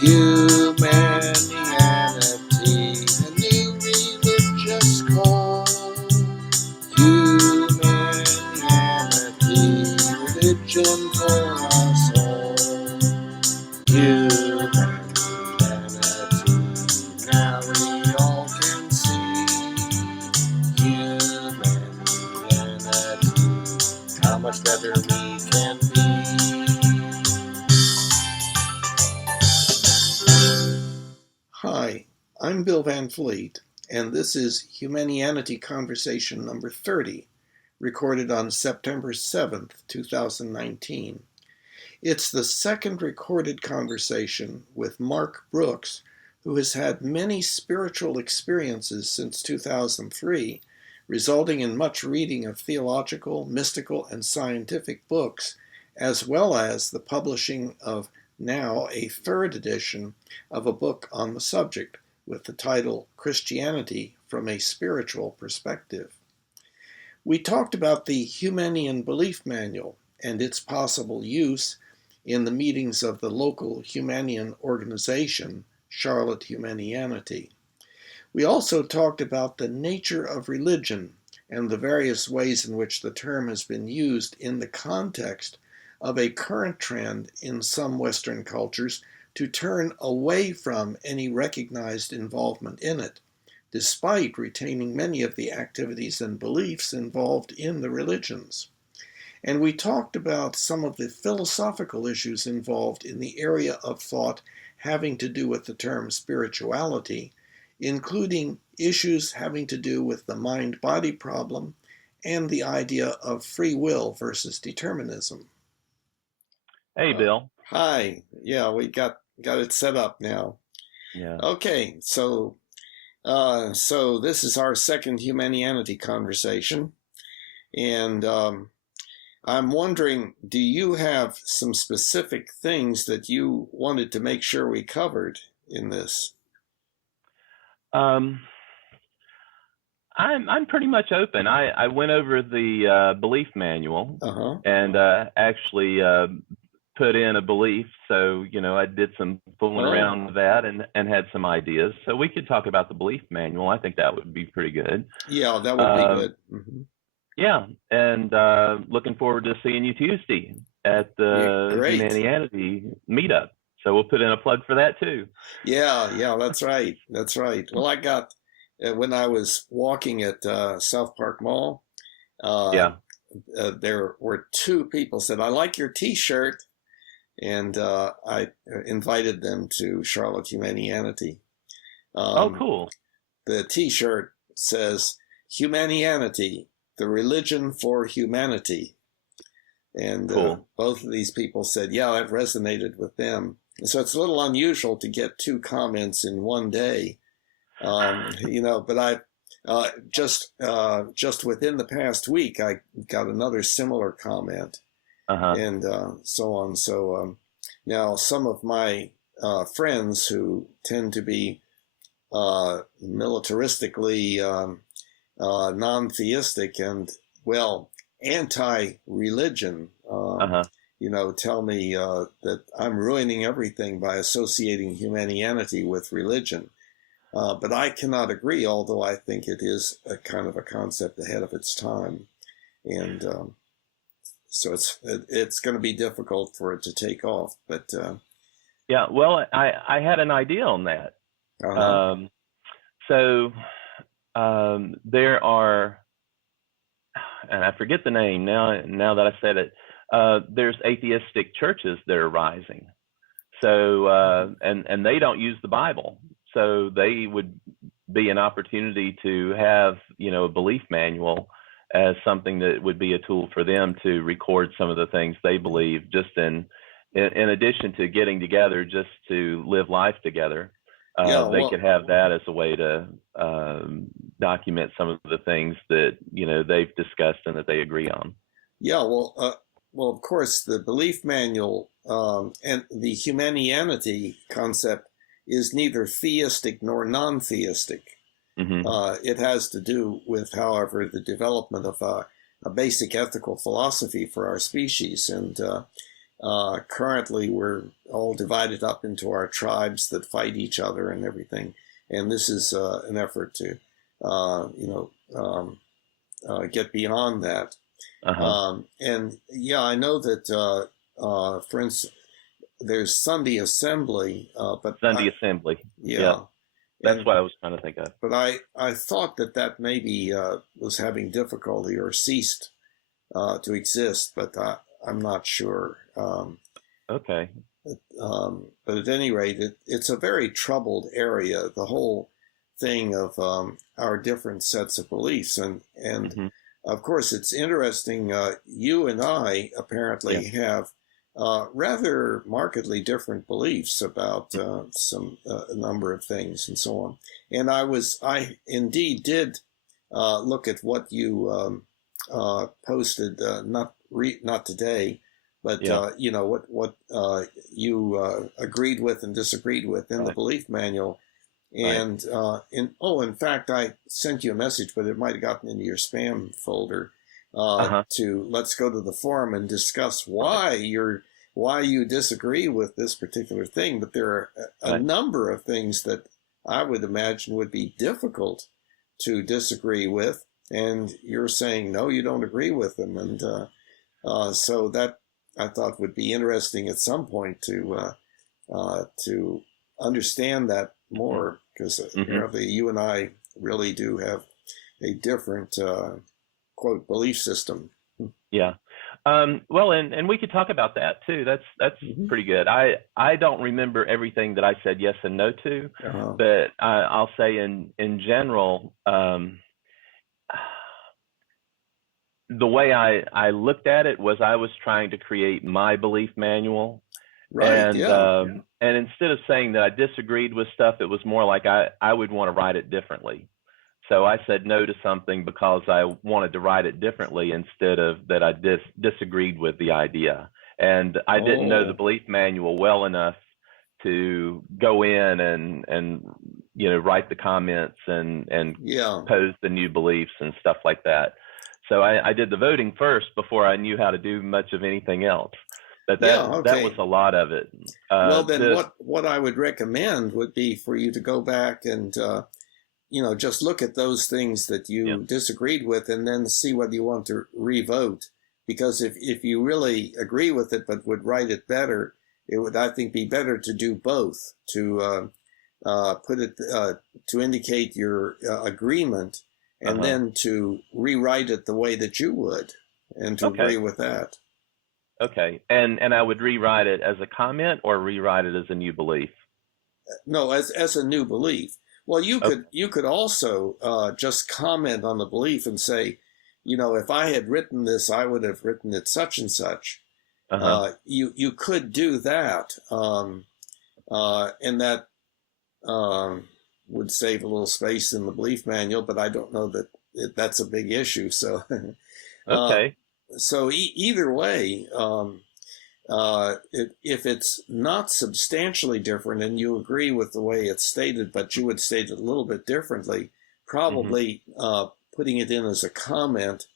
Humanianity, a new religious call. Humanianity, religion for us all. Humanity, now we all can see. Humanity, how much better we can be. Hi, I'm Bill Van Fleet, and this is Humanianity Conversation number 30, recorded on September 7th, 2019. It's the second recorded conversation with Mark Brooks, who has had many spiritual experiences since 2003, resulting in much reading of theological, mystical, and scientific books, as well as the publishing of now a third edition of a book on the subject with the title Christianity from a Spiritual Perspective. We talked about the Humanian Belief Manual and its possible use in the meetings of the local Humanian organization, Charlotte Humanianity. We also talked about the nature of religion and the various ways in which the term has been used in the context of a current trend in some Western cultures to turn away from any recognized involvement in it, despite retaining many of the activities and beliefs involved in the religions. And we talked about some of the philosophical issues involved in the area of thought having to do with the term spirituality, including issues having to do with the mind-body problem and the idea of free will versus determinism. Hey, Bill. Hi. Yeah, we got it set up now. Yeah. Okay, so this is our second Humanianity conversation, and I'm wondering, do you have some specific things that you wanted to make sure we covered in this? I'm pretty much open. I went over the belief manual and actually put in a belief. So, I did some fooling around with that and had some ideas. So we could talk about the belief manual. I think that would be pretty good. Yeah, that would be good. Mm-hmm. Yeah, and looking forward to seeing you Tuesday at the Humanianity meetup. So we'll put in a plug for that too. Yeah, that's right. That's right. Well, I got, when I was walking at South Park Mall, there were two people said, "I like your t-shirt." And I invited them to Charlotte Humanianity. Oh, cool. The t-shirt says, "Humanianity, the religion for humanity." And cool. Both of these people said, yeah, that resonated with them. And so it's a little unusual to get two comments in one day, but I just within the past week, I got another similar comment. And so on. So now some of my friends who tend to be militaristically non-theistic and, anti-religion, tell me that I'm ruining everything by associating humanity with religion. But I cannot agree, although I think it is a kind of a concept ahead of its time. And so it's going to be difficult for it to take off, but yeah. Well, I had an idea on that. There are, and I forget the name now that I said it. There's atheistic churches that are rising. So and they don't use the Bible, so they would be an opportunity to have a belief manual as something that would be a tool for them to record some of the things they believe, just in addition to getting together just to live life together. They could have that as a way to document some of the things that they've discussed and that they agree on. Yeah, well, of course, the belief manual and the Humanianity concept is neither theistic nor non-theistic. Mm-hmm. It has to do with, however, the development of a basic ethical philosophy for our species. And currently we're all divided up into our tribes that fight each other and everything. And this is an effort to, get beyond that. And yeah, I know that, for instance, there's Sunday assembly, but Sunday assembly. Yeah. That's what I was trying to think of. But I thought that maybe was having difficulty or ceased to exist, but I'm not sure. Okay. But at any rate, it's a very troubled area, the whole thing of our different sets of beliefs. And of course, it's interesting. You and I apparently have rather markedly different beliefs about a number of things and so on. And I indeed did look at what you posted, not today, but what you agreed with and disagreed with in the belief manual. And in fact, I sent you a message, but it might have gotten into your spam folder. To let's go to the forum and discuss why you disagree with this particular thing. But there are a number of things that I would imagine would be difficult to disagree with, and you're saying no, you don't agree with them, and so that I thought would be interesting at some point to understand that more, because apparently you and I really do have a different quote belief system. Yeah. Well, and we could talk about that too. That's pretty good. I don't remember everything that I said yes and no to, but I'll say in general, the way I looked at it was I was trying to create my belief manual. And instead of saying that I disagreed with stuff, it was more like I would want to write it differently. So I said no to something because I wanted to write it differently instead of that I disagreed with the idea. And I didn't know the belief manual well enough to go in and write the comments and pose the new beliefs and stuff like that. So I did the voting first before I knew how to do much of anything else. But that was a lot of it. Well, then what I would recommend would be for you to go back and just look at those things that you disagreed with and then see whether you want to re-vote. Because if you really agree with it but would write it better, it would, I think, be better to do both, to put it, to indicate your agreement, and then to rewrite it the way that you would, and to agree with that. Okay. And I would rewrite it as a comment or rewrite it as a new belief? No, as a new belief. Well, you could also just comment on the belief and say, if I had written this, I would have written it such and such. You could do that, and that would save a little space in the belief manual. But I don't know that that's a big issue. So, so either way. If it's not substantially different and you agree with the way it's stated, but you would state it a little bit differently, probably putting it in as a comment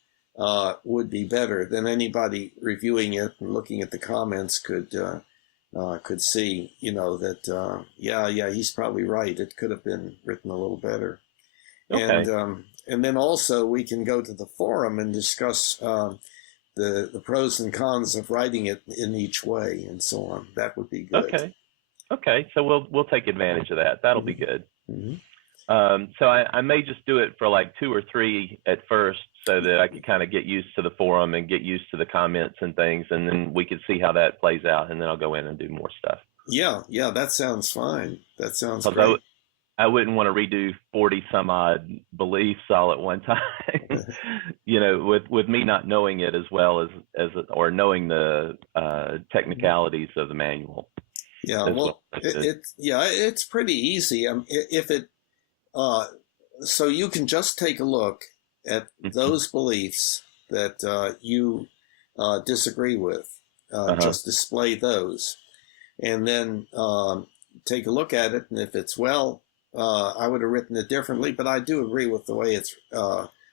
would be better. Than anybody reviewing it and looking at the comments could see, that he's probably right. It could have been written a little better. And then also we can go to the forum and discuss the pros and cons of writing it in each way and so on. That would be good. Okay. So we'll take advantage of that. That'll be good. So I may just do it for like 2 or 3 at first, so that I could kind of get used to the forum and get used to the comments and things, and then we could see how that plays out, and then I'll go in and do more stuff. Yeah, that sounds fine. That sounds great. I wouldn't want to redo 40 some odd beliefs all at one time, with me not knowing it as well as or knowing the technicalities of the manual. Yeah, well, it's pretty easy. So you can just take a look at those beliefs that you disagree with. Just display those, and then take a look at it. And if it's I would have written it differently, but I do agree with the way it's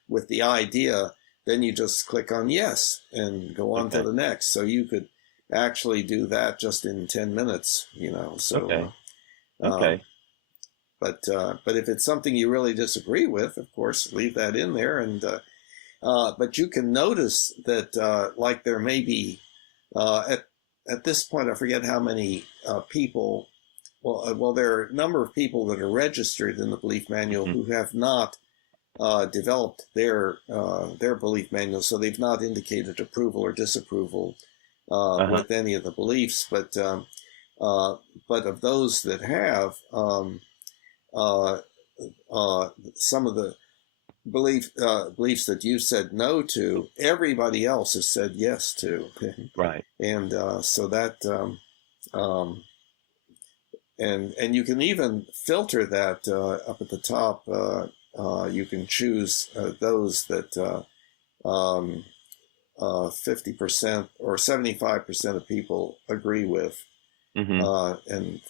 with the idea. Then you just click on yes and go on to the next. So you could actually do that just in 10 minutes, so Okay. Okay. but if it's something you really disagree with, of course, leave that in there. And but you can notice that like there may be at this point, I forget how many people. Well, there are a number of people that are registered in the belief manual Mm-hmm. who have not developed their belief manual, so they've not indicated approval or disapproval with any of the beliefs. But of those that have, some of the beliefs that you said no to, everybody else has said yes to. Right. And so that and you can even filter that up at the top. You can choose those that 50% or 75% of people agree with, and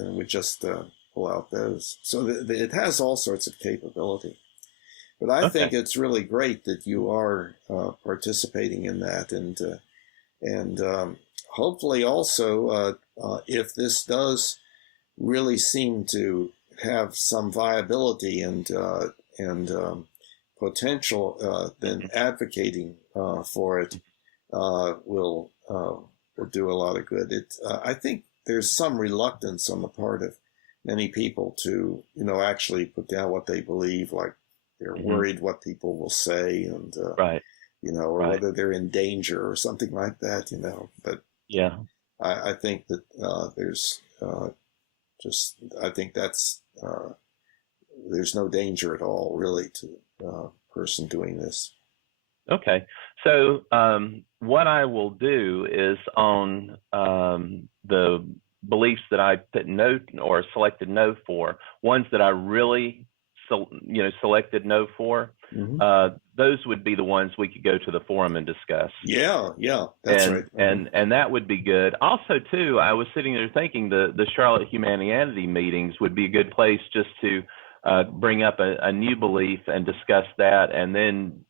we just pull out those. So it has all sorts of capability. But I think it's really great that you are participating in that, and hopefully also if this does really seem to have some viability and potential, then advocating for it will do a lot of good. I think there's some reluctance on the part of many people to actually put down what they believe, like they're worried what people will say, and Right. or whether they're in danger or something like that, But yeah, I think that there's I think that's there's no danger at all, really, to a person doing this. Okay. So what I will do is on the beliefs that I put no or selected no for, ones that I really selected no for, those would be the ones we could go to the forum and discuss. Yeah, that's right. And that would be good. Also, too, I was sitting there thinking the Charlotte Humanianity meetings would be a good place just to bring up a new belief and discuss that, and then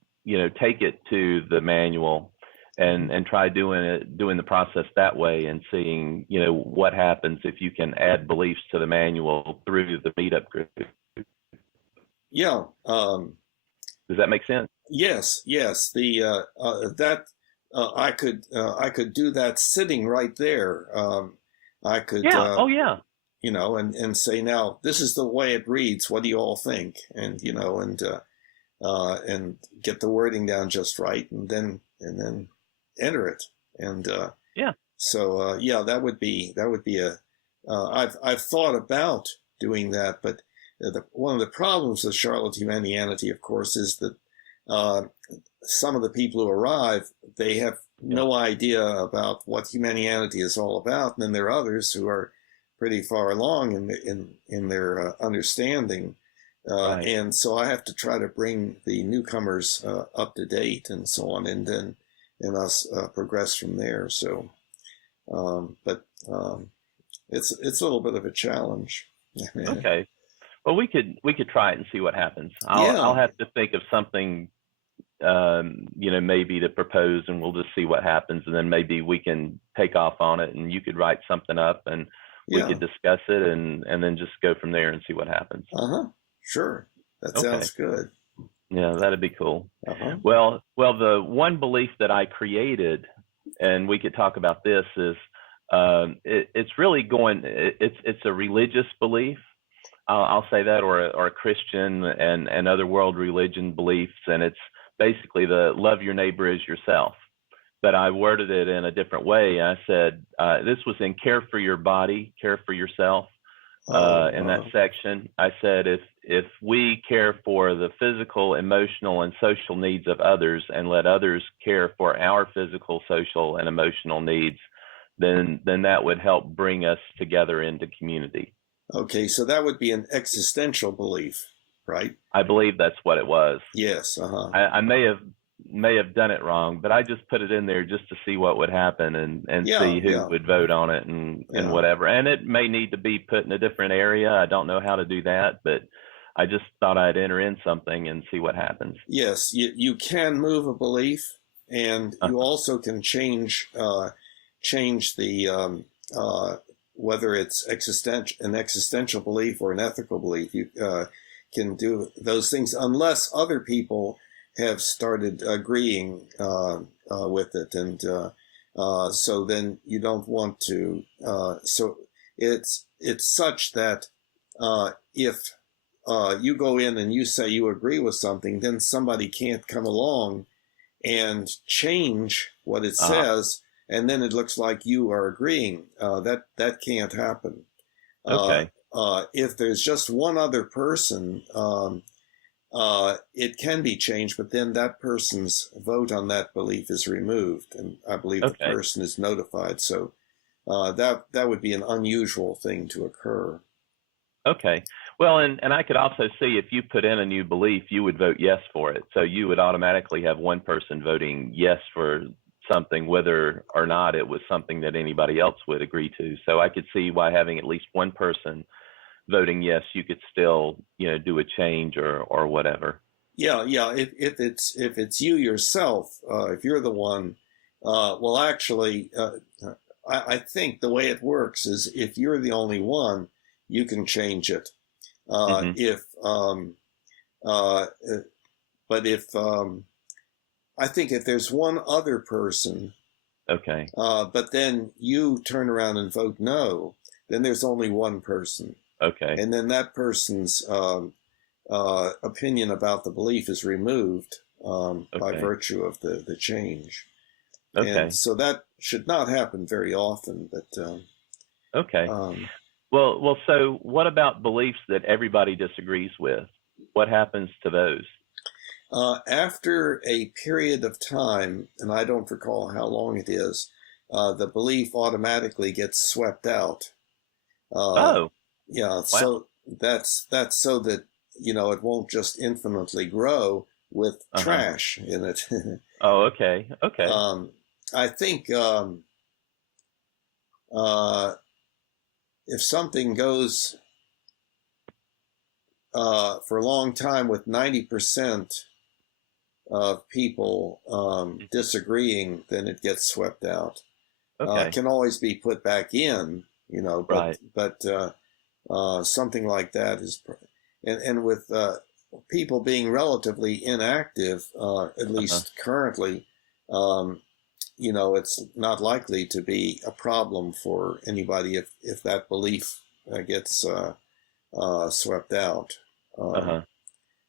take it to the manual and try doing the process that way, and seeing what happens if you can add beliefs to the manual through the meetup group. Yeah. Does that make sense? Yes. The that I could do that sitting right there. I could. Yeah. Oh, yeah. And say, now this is the way it reads. What do you all think? And and get the wording down just right, and then enter it. And yeah. So that would be a. I've thought about doing that, but one of the problems with Charlotte Humanianity, of course, is that some of the people who arrive, they have no idea about what Humanianity is all about, and then there are others who are pretty far along in their understanding. And so I have to try to bring the newcomers up to date and so on, and us progress from there. So, but it's a little bit of a challenge. Okay. Well, we could try it and see what happens. I'll have to think of something, maybe to propose, and we'll just see what happens, and then maybe we can take off on it, and you could write something up, and we could discuss it, and then just go from there and see what happens. Sure. That sounds good. Yeah, that'd be cool. Well, the one belief that I created, and we could talk about this, is it's really it's a religious belief. I'll say that, or a Christian and other world religion beliefs, and it's basically the love your neighbor as yourself. But I worded it in a different way. I said this was in care for your body, care for yourself. In that section, I said if we care for the physical, emotional, and social needs of others, and let others care for our physical, social, and emotional needs, then that would help bring us together into community. Okay, so that would be an existential belief, right? I believe that's what it was. Yes. I may have done it wrong, but I just put it in there just to see what would happen, and see who would vote on it, and whatever. And it may need to be put in a different area. I don't know how to do that, but I just thought I'd enter in something and see what happens. Yes, you can move a belief, and you also can change change the whether it's an existential belief or an ethical belief. You can do those things unless other people have started agreeing with it, and so then you don't want to. So it's such that if you go in and you say you agree with something, then somebody can't come along and change what it says, and then it looks like you are agreeing. That can't happen. Okay. If there's just one other person, it can be changed, but then that person's vote on that belief is removed, and I believe the person is notified. So that would be an unusual thing to occur. Okay. Well, and I could also see if you put in a new belief, you would vote yes for it. So you would automatically have one person voting yes for something, whether or not it was something that anybody else would agree to. So I could see why having at least one person voting yes, you could still, do a change or whatever. Yeah. If it's you yourself, if you're the one, well, actually, I think the way it works is if you're the only one, you can change it. But if I think if there's one other person, okay, but then you turn around and vote no, then there's only one person. Okay. And then that person's opinion about the belief is removed by virtue of the change. Okay. And so that should not happen very often, but okay. Well, so what about beliefs that everybody disagrees with? What happens to those? After a period of time, and I don't recall how long it is, the belief automatically gets swept out. Yeah, wow. So that's so that it won't just infinitely grow with trash in it. Oh, okay. I think if something goes for a long time with 90% of people disagreeing, then it gets swept out. It can always be put back in, but something like that is, and with people being relatively inactive, at least currently, it's not likely to be a problem for anybody if that belief gets swept out.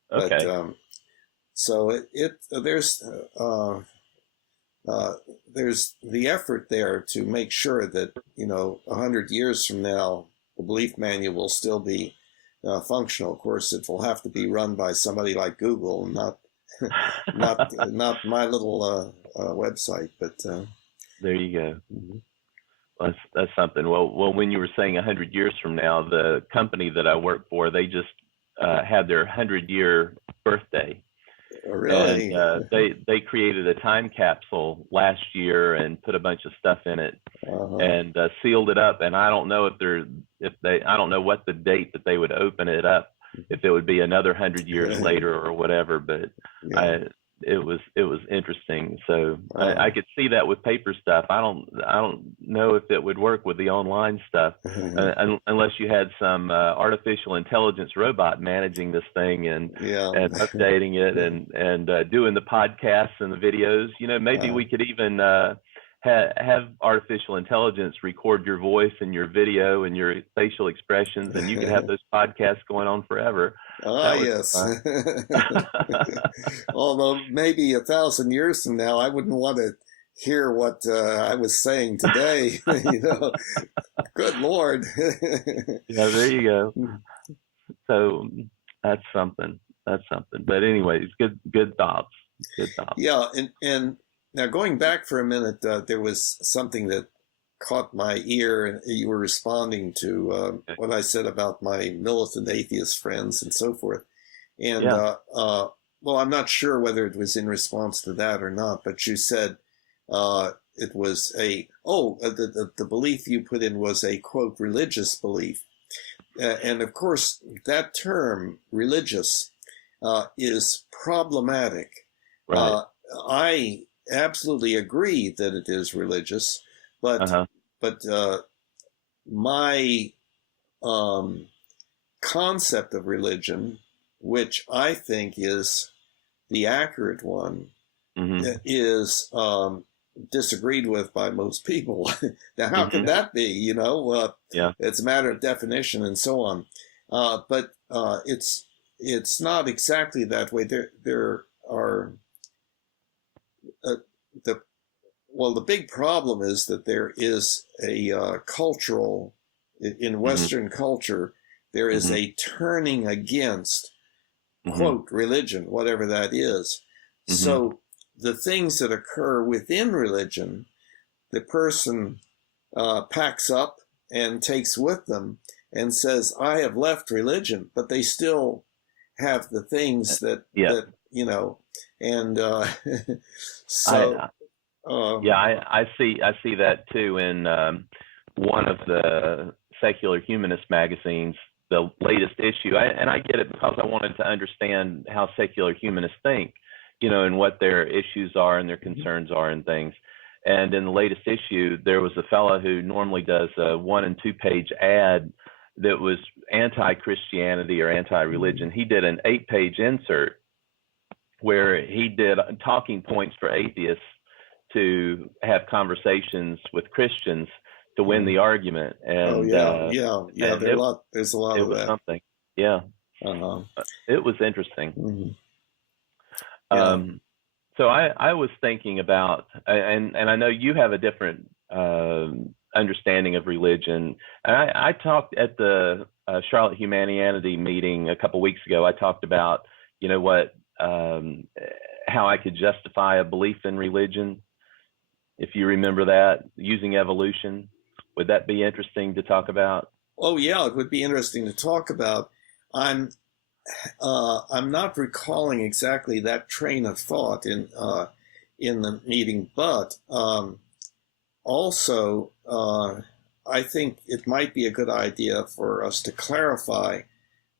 But so there's the effort there to make sure that 100 years from now the belief manual will still be functional. Of course, it will have to be run by somebody like Google, not my little website. But there you go. Well, that's something. Well, when you were saying 100 years from now, the company that I work for, they just had their 100-year birthday. Really? And they created a time capsule last year and put a bunch of stuff in it and sealed it up. And I don't know I don't know what the date that they would open it up, if it would be another 100 years later or whatever. But it was interesting. So I could see that with paper stuff. I don't know if it would work with the online stuff unless you had some artificial intelligence robot managing this thing and updating it and doing the podcasts and the videos. Maybe we could even have artificial intelligence record your voice and your video and your facial expressions, and you could have those podcasts going on forever. Yes. Although maybe 1,000 years from now, I wouldn't want to hear what I was saying today. Good Lord. Yeah, there you go. So that's something. But anyways, good thoughts. Yeah, and now going back for a minute, there was something that caught my ear, and you were responding to what I said about my militant atheist friends and so forth. And well, I'm not sure whether it was in response to that or not, but you said it was the belief you put in was a, quote, religious belief. And of course, that term, religious, is problematic. Right. I absolutely agree that it is religious, But Uh-huh. My concept of religion, which I think is the accurate one, is disagreed with by most people. Now, how can that be? Yeah. It's a matter of definition and so on. But it's not exactly that way. There are the well, the big problem is that there is a cultural, in Western culture, there is a turning against, quote, religion, whatever that is. So the things that occur within religion, the person packs up and takes with them and says, I have left religion, but they still have the things that and so I see that too in one of the secular humanist magazines, the latest issue. And I get it because I wanted to understand how secular humanists think, and what their issues are and their concerns are and things. And in the latest issue, there was a fellow who normally does a 1- and 2-page ad that was anti-Christianity or anti-religion. He did an 8-page insert where he did talking points for atheists to have conversations with Christians to win the argument. And there's a lot of that. Something. Yeah. It was interesting. So I was thinking about, and I know you have a different understanding of religion. And I talked at the Charlotte Humanianity meeting a couple weeks ago. I talked about, how I could justify a belief in religion. If you remember that, using evolution, would that be interesting to talk about? Oh yeah, it would be interesting to talk about. I'm not recalling exactly that train of thought in the meeting, but also I think it might be a good idea for us to clarify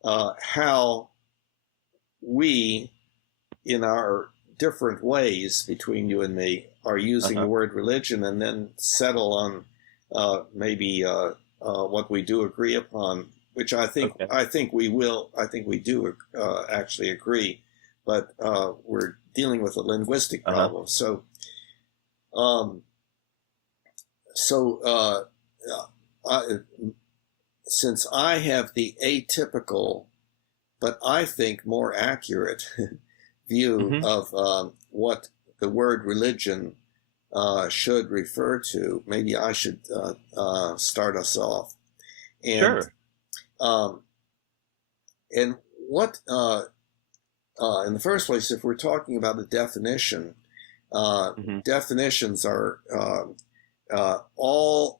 how we, in our different ways between you and me, are using the word religion, and then settle on maybe what we do agree upon, which I think we will. I think we do actually agree, but we're dealing with a linguistic problem. Since I have the atypical, but I think more accurate view of what the word religion should refer to, maybe I should start us off. And, sure. And what, in the first place, if we're talking about a definition, definitions are all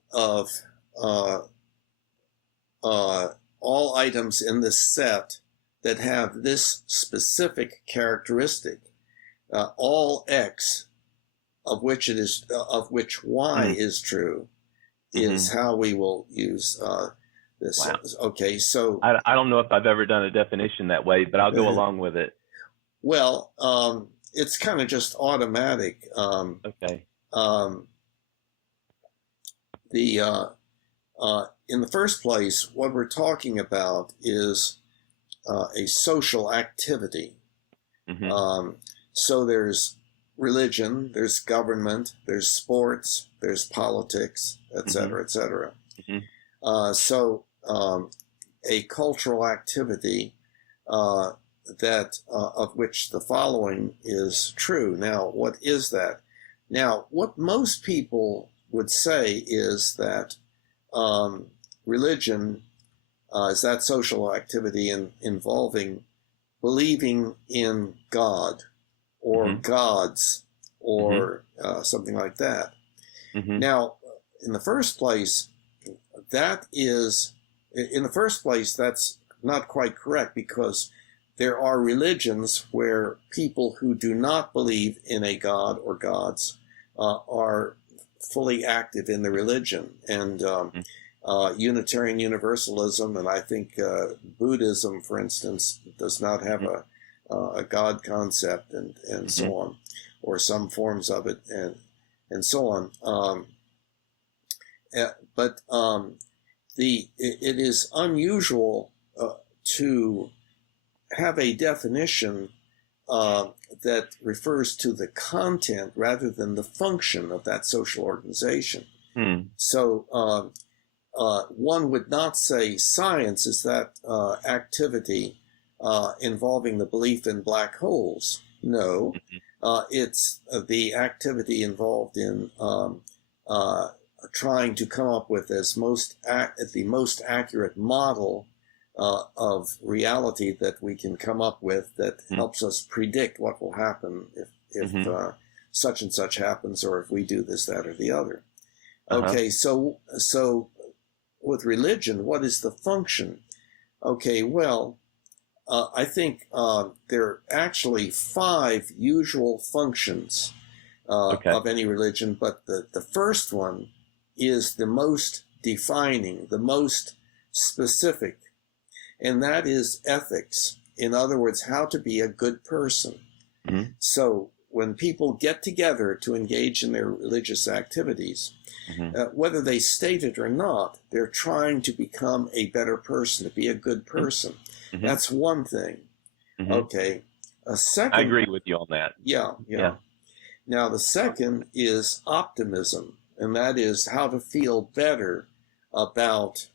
items in this set that have this specific characteristic. All X, of which Y is true, is how we will use this. Wow. Okay, so I don't know if I've ever done a definition that way, but I'll go along with it. Well, it's kind of just automatic. Okay. In the first place, what we're talking about is a social activity. So there's religion, there's government, there's sports, there's politics, et cetera, et cetera. So a cultural activity that of which the following is true. Now, what is that? Now, what most people would say is that religion is that social activity involving believing in God or gods or something like that. Now, in the first place, that's not quite correct, because there are religions where people who do not believe in a god or gods are fully active in the religion. And Unitarian Universalism, and I think Buddhism, for instance, does not have a God concept, and so on, or some forms of it, and so on. but it is unusual to have a definition that refers to the content rather than the function of that social organization. So one would not say science is that activity involving the belief in black holes. No, it's the activity involved in trying to come up with the most accurate model of reality that we can come up with that helps us predict what will happen if such and such happens, or if we do this, that, or the other. Okay, so with religion, what is the function? Okay, well, I think there are actually 5 usual functions of any religion, but the first one is the most defining, the most specific, and that is ethics. In other words, how to be a good person. So when people get together to engage in their religious activities, whether they state it or not, they're trying to become a better person, to be a good person. That's one thing. Okay. A second. I agree with you on that. Yeah. Now, the second is optimism, and that is how to feel better about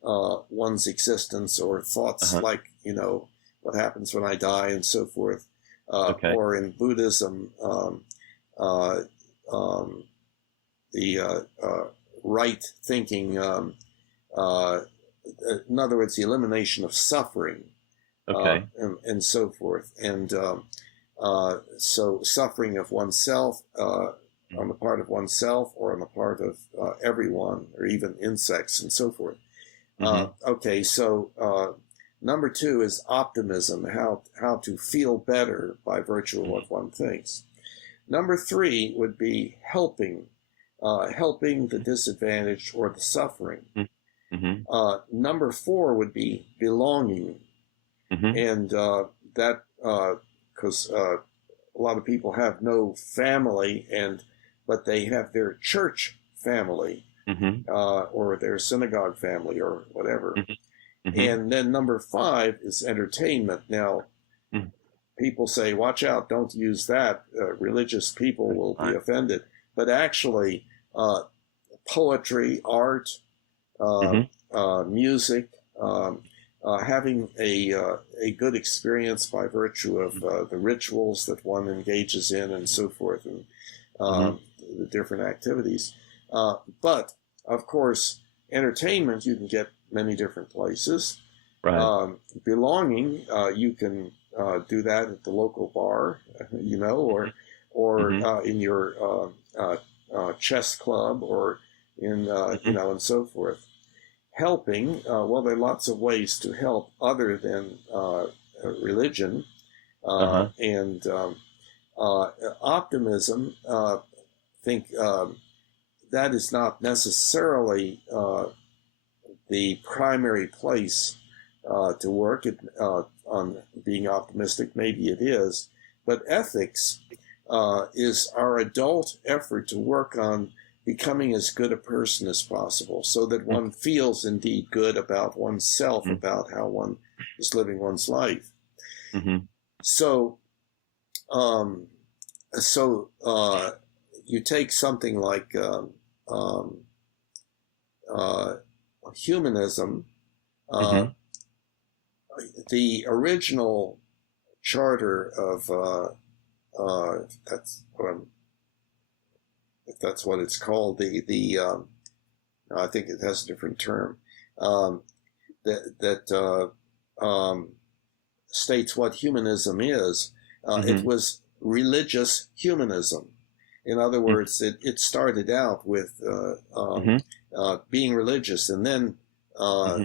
one's existence, or thoughts like, what happens when I die and so forth. Or in Buddhism, the right thinking, in other words, the elimination of suffering, and so forth. And so suffering of oneself, on the part of oneself, or on the part of everyone, or even insects and so forth. Okay, so number 2 is optimism, how to feel better by virtue of what one thinks. Number 3 would be helping the disadvantaged or the suffering. Number 4 would be belonging, and that because a lot of people have no family, but they have their church family, or their synagogue family, or whatever. And then number 5 is entertainment. Now, people say, watch out, don't use that. Religious people will be offended. But actually, poetry, art, music, having a good experience by virtue of the rituals that one engages in and so forth, and the different activities. But, of course, entertainment you can get many different places. Belonging, you can do that at the local bar, or in your chess club, or in and so forth. Helping, well, there are lots of ways to help other than religion, and optimism. Think that is not necessarily the primary place to work on being optimistic. Maybe it is, but ethics is our adult effort to work on becoming as good a person as possible, so that one feels indeed good about oneself, about how one is living one's life. So, you take something like humanism. The original charter of if that's what it's called, I think it has a different term, that states what humanism is. It was religious humanism. In other words, it started out with being religious, and then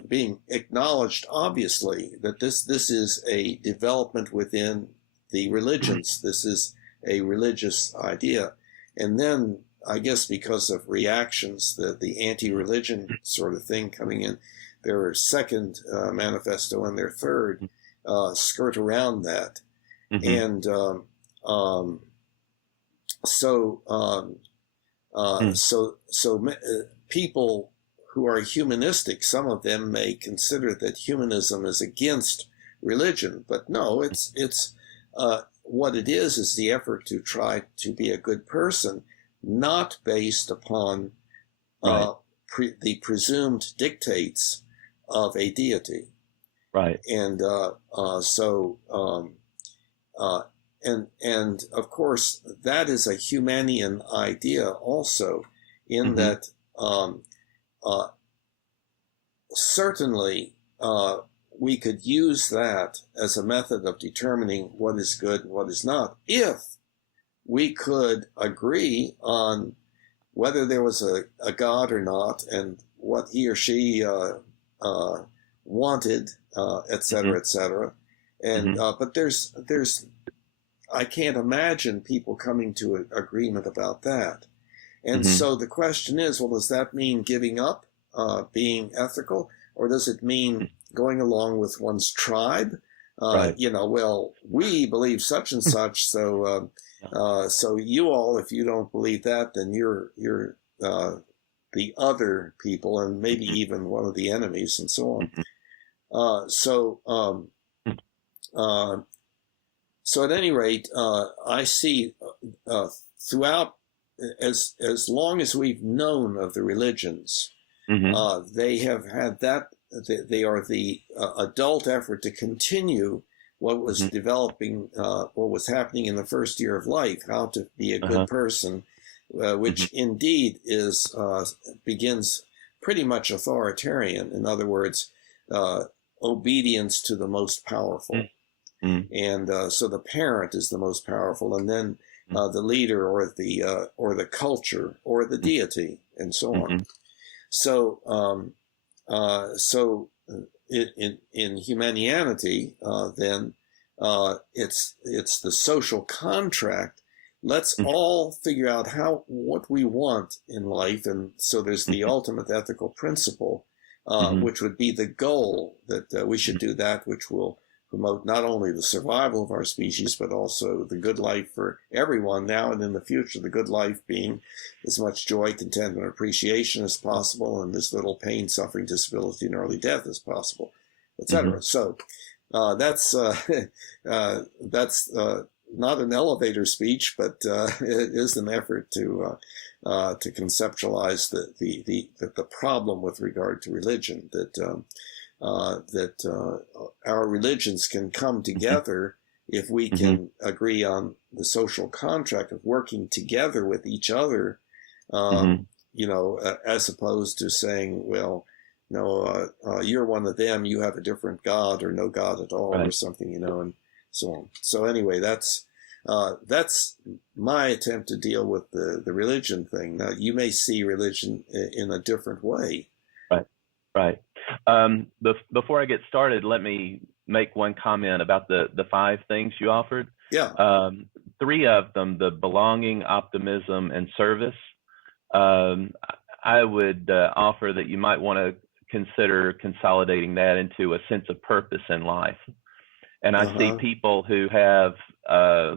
being acknowledged, obviously, that this is a development within the religions. This is a religious idea. And then, I guess because of reactions, the anti-religion sort of thing coming in, their second manifesto and their third skirt around that. And people who are humanistic, some of them may consider that humanism is against religion, but no, it's what it is the effort to try to be a good person, not based upon the presumed dictates of a deity. Right. And and of course that is a Humanian idea also, in that certainly we could use that as a method of determining what is good and what is not, if we could agree on whether there was a God or not, and what he or she wanted, et cetera, et cetera. And but there's I can't imagine people coming to an agreement about that. And so the question is, well, does that mean giving up being ethical, or does it mean going along with one's tribe? You know, well, we believe such and such, so so you all, if you don't believe that, then you're the other people, and maybe even one of the enemies, and so on. So at any rate, I see throughout, as long as we've known of the religions, they have had that. They are the adult effort to continue what was developing, what was happening in the first year of life, how to be a good person, which indeed is begins pretty much authoritarian. In other words, obedience to the most powerful. And so the parent is the most powerful, and then the leader, or the culture, or the deity, and so on. So in Humanianity, then it's the social contract. Let's all figure out what we want in life, and so there's the ultimate ethical principle, which would be the goal, that we should do that which will promote not only the survival of our species, but also the good life for everyone now and in the future, the good life being as much joy, contentment, and appreciation as possible, and as little pain, suffering, disability, and early death as possible, etc. So that's not an elevator speech, but it is an effort to conceptualize the problem with regard to religion, that our religions can come together if we can agree on the social contract of working together with each other, you know, as opposed to saying, well, no, you're one of them, you have a different God, or no God at all, or something, you know, and so on. So anyway, that's my attempt to deal with the religion thing. Now, you may see religion in a different way. Right. Before I get started, let me make one comment about the 5 things you offered. Yeah. 3 of them, the belonging, optimism, and service. I would offer that you might want to consider consolidating that into a sense of purpose in life. And I see people who have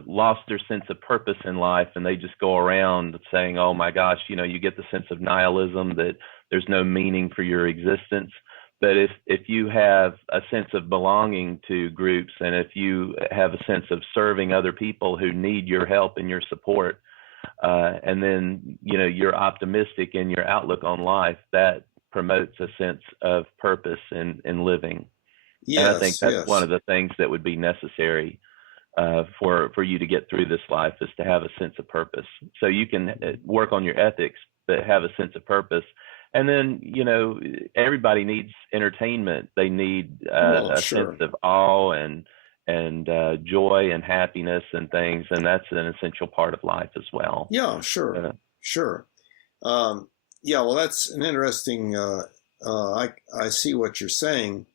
lost their sense of purpose in life, and they just go around saying, oh my gosh, you know, you get the sense of nihilism, that there's no meaning for your existence. But if you have a sense of belonging to groups, and if you have a sense of serving other people who need your help and your support, and then, you know, you're optimistic in your outlook on life, that promotes a sense of purpose in living. Yes, and I think that's one of the things that would be necessary for you to get through this life, is to have a sense of purpose. So you can work on your ethics, but have a sense of purpose. And then, you know, everybody needs entertainment. They need a sense of awe and joy and happiness and things, and that's an essential part of life as well. Yeah, sure, sure. Yeah, well, that's an interesting. I see what you're saying.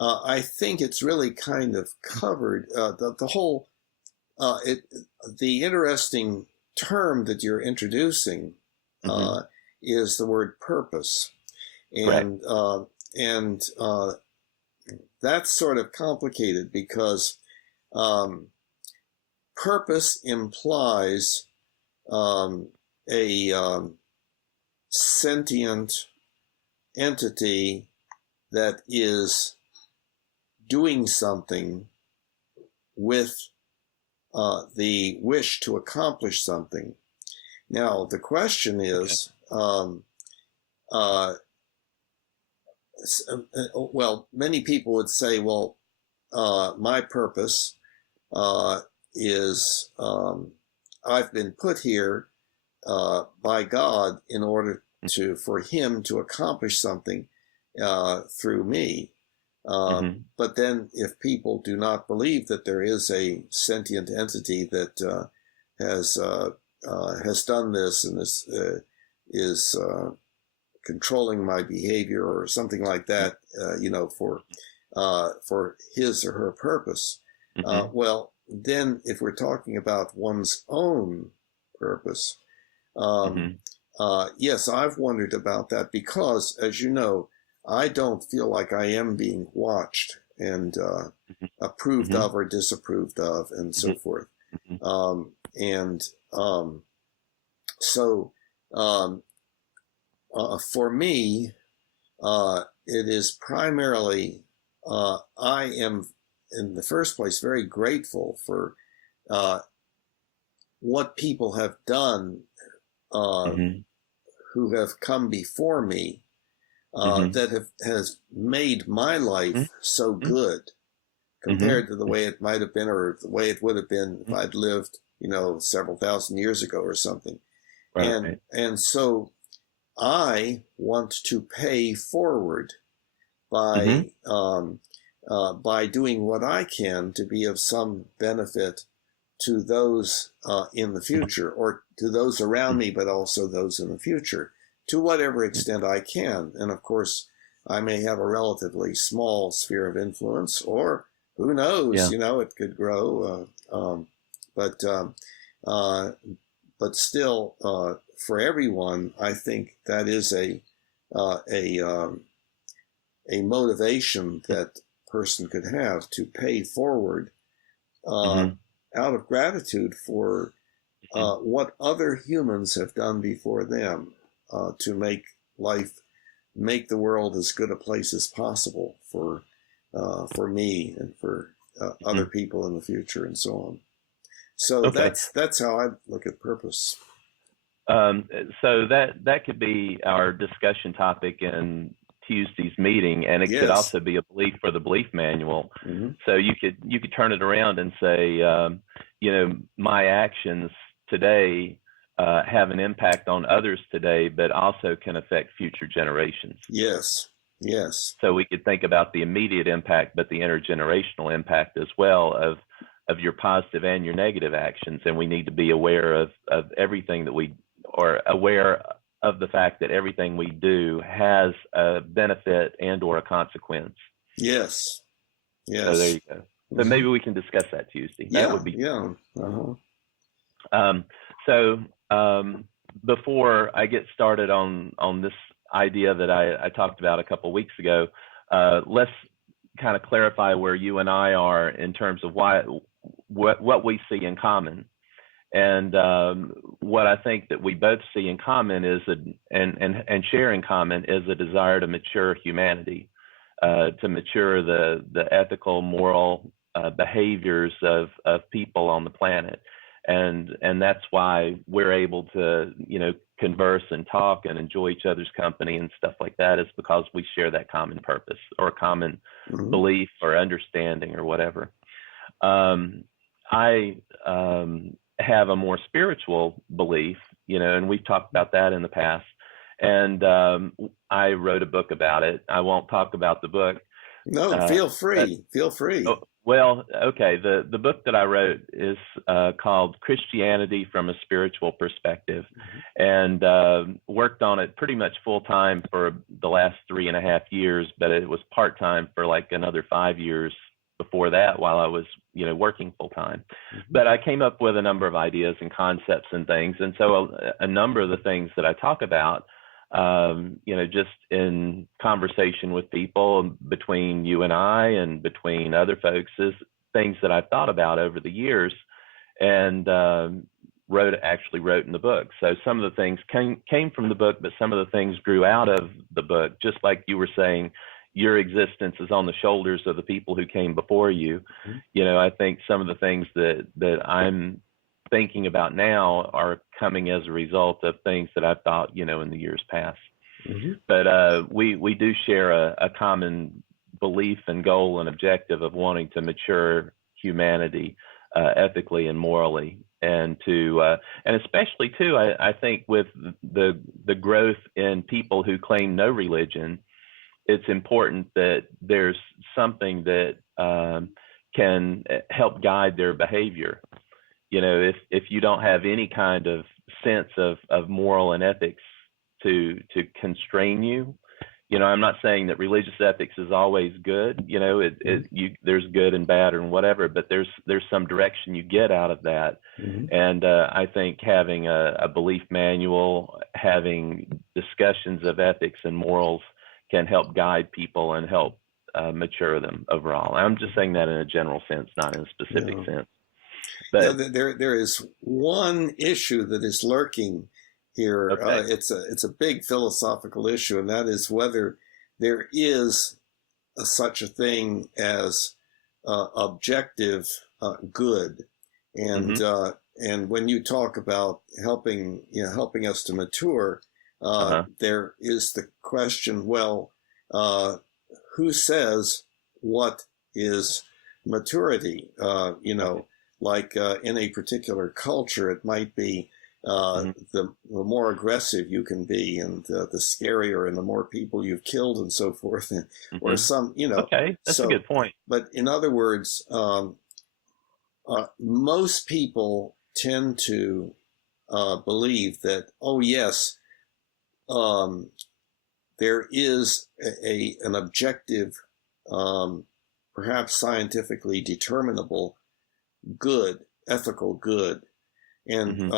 I think it's really kind of covered the whole. The interesting term that you're introducing is the word purpose, and that's sort of complicated, because purpose implies sentient entity that is doing something with the wish to accomplish something. Now, the question is, well, many people would say, well, my purpose is I've been put here by God in order for him to accomplish something through me. But then if people do not believe that there is a sentient entity that has done this and is controlling my behavior or something like that, for his or her purpose, well, then if we're talking about one's own purpose, yes, I've wondered about that because, as you know, I don't feel like I am being watched and approved of or disapproved of and so forth. So for me, it is primarily, I am in the first place very grateful for what people have done who have come before me that has made my life so good compared to the way it might have been or the way it would have been if I'd lived, several thousand years ago or something. Right. And so I want to pay forward by doing what I can to be of some benefit to those in the future, or to those around me, but also those in the future, to whatever extent I can. And of course, I may have a relatively small sphere of influence, or who knows, it could grow. But still, for everyone, I think that is a motivation that person could have to pay forward out of gratitude for what other humans have done before them to make the world as good a place as possible for me and for other people in the future and so on. So that's how I look at purpose. So that could be our discussion topic in Tuesday's meeting, and it could also be a belief for the belief manual. So you could turn it around and say, my actions today have an impact on others today, but also can affect future generations. Yes. So we could think about the immediate impact, but the intergenerational impact as well of your positive and your negative actions. And we need to be aware of everything that aware of the fact that everything we do has a benefit and or a consequence. Yes. So there you go. So maybe we can discuss that Tuesday. That would be cool. So before I get started on this idea that I talked about a couple of weeks ago, let's kind of clarify where you and I are in terms of what we see in common. And what I think that we both see in common is and share in common is a desire to mature humanity, to mature the ethical, moral behaviors of people on the planet. And that's why we're able to, converse and talk and enjoy each other's company and stuff like that, is because we share that common purpose or common belief or understanding or whatever. I have a more spiritual belief, and we've talked about that in the past. And I wrote a book about it. I won't talk about the book. No, feel free. Feel free. Well, okay. The book that I wrote is called Christianity from a Spiritual Perspective, and worked on it pretty much full time for the last 3.5 years, but it was part time for like another 5 years before that while I was, working full time. But I came up with a number of ideas and concepts and things. And so a number of the things that I talk about, just in conversation with people between you and I and between other folks, is things that I've thought about over the years. And actually wrote in the book. So some of the things came from the book, but some of the things grew out of the book. Just like you were saying, your existence is on the shoulders of the people who came before you. Mm-hmm. I think some of the things that I'm thinking about now are coming as a result of things that I've thought, in the years past. Mm-hmm. But we do share a common belief and goal and objective of wanting to mature humanity ethically and morally, and especially too, I think with the growth in people who claim no religion, it's important that there's something that can help guide their behavior. If you don't have any kind of sense of moral and ethics to constrain you, I'm not saying that religious ethics is always good. There's good and bad and whatever, but there's some direction you get out of that. Mm-hmm. And I think having a belief manual, having discussions of ethics and morals can help guide people and help mature them overall. I'm just saying that in a general sense, not in a specific sense. But there is one issue that is lurking here. Okay. It's a big philosophical issue, and that is whether there is such a thing as objective good. And Mm-hmm. And when you talk about helping us to mature, there is the question: well, who says what is maturity? Like in a particular culture, it might be the more aggressive you can be, and the scarier, and the more people you've killed, and so forth, or some, Okay, that's a good point. But in other words, most people tend to believe that, oh yes, there is an objective, perhaps scientifically determinable good, ethical good. And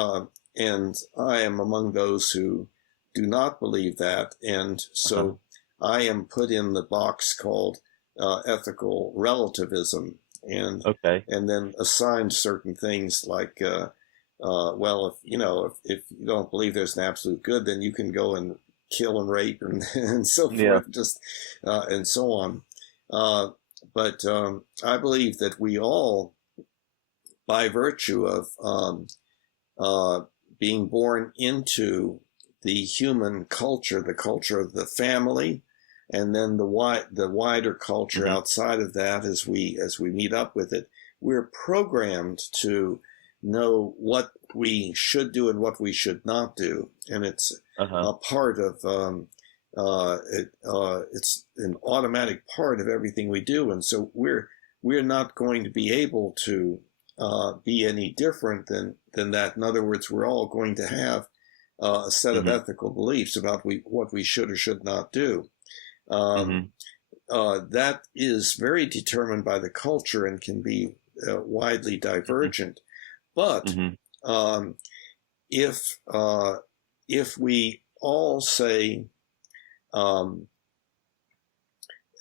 and I am among those who do not believe that, and so I am put in the box called ethical relativism, and then assigned certain things like, well, if you don't believe there's an absolute good, then you can go and kill and rape and so forth, just and so on. But I believe that we all, by virtue of being born into the human culture, the culture of the family, and then the wider culture outside of that, as we meet up with it, we're programmed to know what we should do and what we should not do, and it's a part of it's an automatic part of everything we do, and so we're not going to be able to be any different than that. In other words, we're all going to have a set of ethical beliefs about what we should or should not do. That is very determined by the culture and can be widely divergent. But if we all say, well,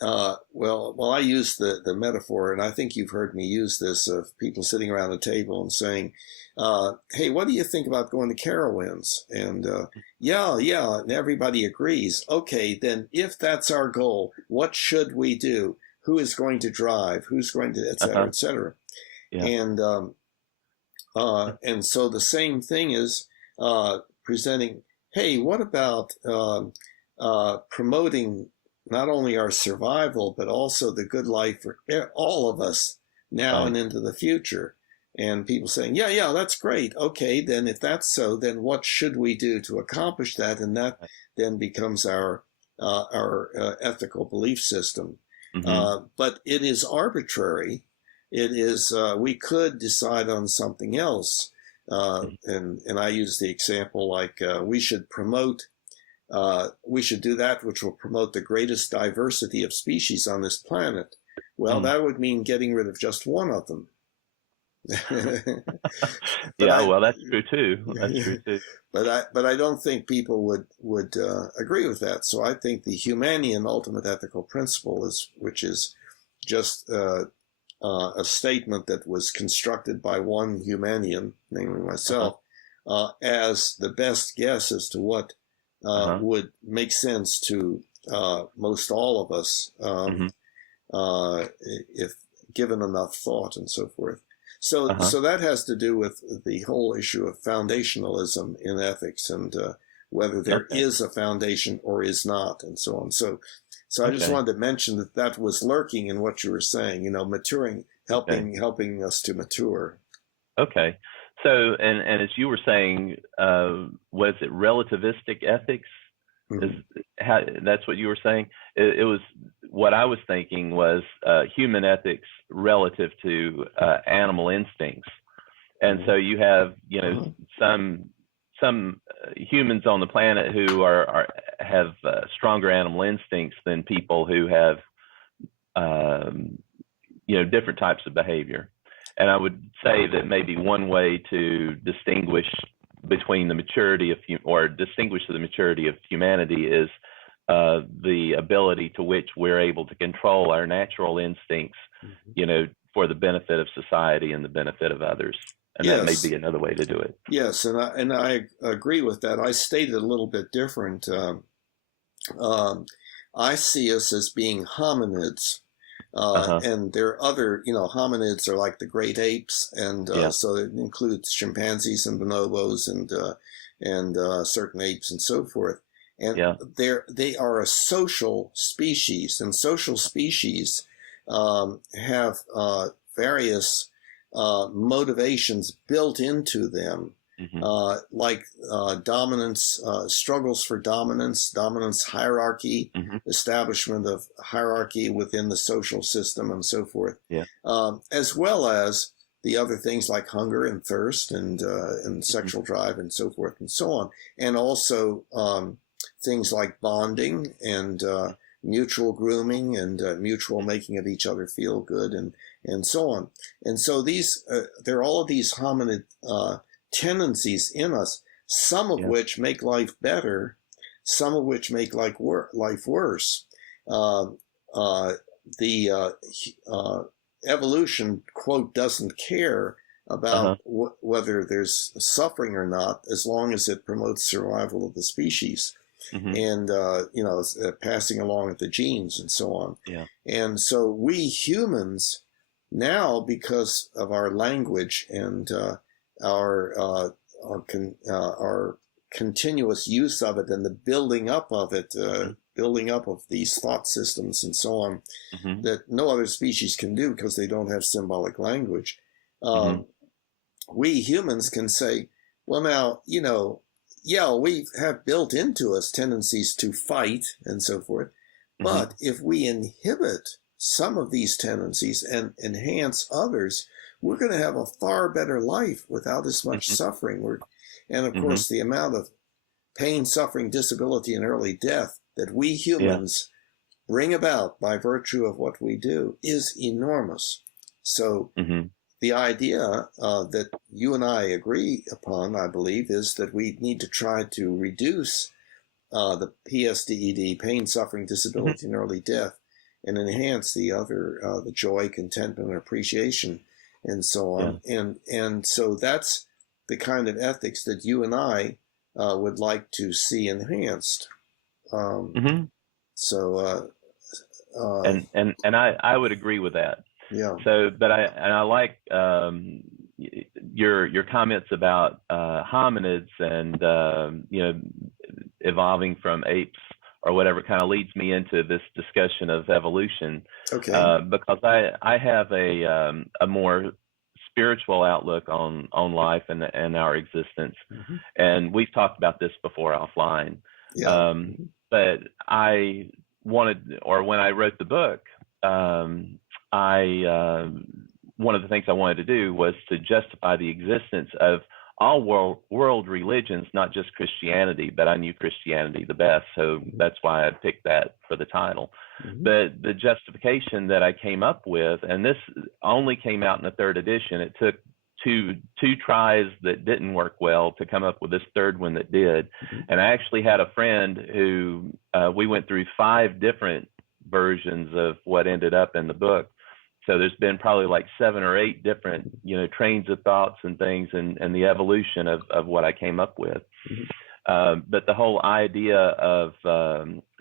I use the metaphor, and I think you've heard me use this, of people sitting around a table and saying, hey, what do you think about going to Carowinds? And yeah, and everybody agrees. Okay, then if that's our goal, what should we do? Who is going to drive? Who's going to, et cetera, et cetera. Yeah. And so the same thing is presenting, hey, what about promoting not only our survival, but also the good life for all of us now and into the future? And people saying, yeah, that's great. Okay, then if that's so, then what should we do to accomplish that? And that then becomes our ethical belief system. But it is arbitrary. It is, we could decide on something else. And I use the example like we should do that which will promote the greatest diversity of species on this planet. Well, that would mean getting rid of just one of them. Well, that's true too. That's true too. But I don't think people would agree with that. So I think the Humanian ultimate ethical principle which is just a statement that was constructed by one Humanian, namely myself, as the best guess as to what would make sense to most all of us if given enough thought and so forth. So that has to do with the whole issue of foundationalism in ethics and whether there is a foundation or is not, and so on. So I just wanted to mention that was lurking in what you were saying. Maturing, helping us to mature. Okay. So, and as you were saying, was it relativistic ethics? That's what you were saying? It was, what I was thinking was human ethics relative to animal instincts. And so you have, some humans on the planet who have stronger animal instincts than people who have, different types of behavior. And I would say that maybe one way to distinguish between the maturity of, or distinguish the maturity of humanity is the ability to which we're able to control our natural instincts, for the benefit of society and the benefit of others. And that may be another way to do it. Yes, and I agree with that. I stated a little bit different. I see us as being hominids. And there are other, hominids are like the great apes, and so it includes chimpanzees and bonobos and certain apes and so forth. And they are a social species, and social species have various motivations built into them, like dominance, struggles for dominance hierarchy, establishment of hierarchy within the social system and so forth, as well as the other things like hunger and thirst and sexual drive and so forth and so on. And also things like bonding and mutual grooming and mutual making of each other feel good and so on. And so there are all of these hominid tendencies in us, some of which make life better, some of which make life worse. The evolution, quote, doesn't care about whether there's suffering or not, as long as it promotes survival of the species and, passing along of the genes and so on. And so we humans now, because of our language and our continuous use of it and the building up of it, building up of these thought systems and so on, that no other species can do because they don't have symbolic language. We humans can say, well, now, we have built into us tendencies to fight and so forth, but if we inhibit some of these tendencies and enhance others, we're going to have a far better life without as much suffering. And of course, the amount of pain, suffering, disability, and early death that we humans bring about by virtue of what we do is enormous. So the idea that you and I agree upon, I believe, is that we need to try to reduce the PSDED, pain, suffering, disability, and early death, and enhance the other, the joy, contentment, and appreciation, and so on. And so that's the kind of ethics that you and I would like to see enhanced. So and I would agree with that. Yeah. So, but I like your comments about hominids and evolving from apes or whatever. Kind of leads me into this discussion of evolution. Okay. Because I have a more spiritual outlook on life and our existence, and we've talked about this before offline. But I wanted, or when I wrote the book, one of the things I wanted to do was to justify the existence of all world religions, not just Christianity, but I knew Christianity the best, so that's why I picked that for the title. But the justification that I came up with, and this only came out in the third edition, it took two tries that didn't work well to come up with this third one that did. And I actually had a friend who we went through 5 different versions of what ended up in the book. So there's been probably like 7 or 8 different, trains of thoughts and things, and the evolution of what I came up with. But the whole idea of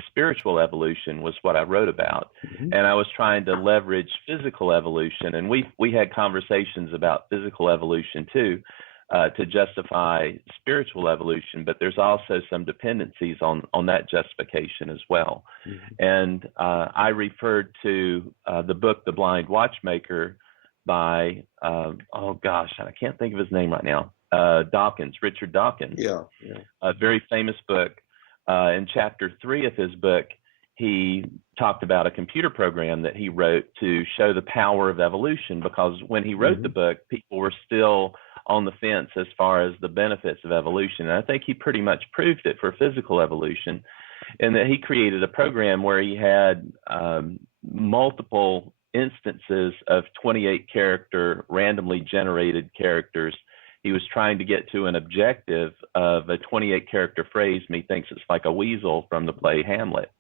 spiritual evolution was what I wrote about. And I was trying to leverage physical evolution. And we had conversations about physical evolution too, to justify spiritual evolution, but there's also some dependencies on that justification as well. And I referred to the book, The Blind Watchmaker by, I can't think of his name right now, Richard Dawkins. Yeah. A very famous book. In chapter 3 of his book, he talked about a computer program that he wrote to show the power of evolution, because when he wrote the book, people were still on the fence as far as the benefits of evolution. And I think he pretty much proved it for physical evolution, in that he created a program where he had multiple instances of 28 character randomly generated characters. He was trying to get to an objective of a 28 character phrase, methinks it's like a weasel, from the play Hamlet.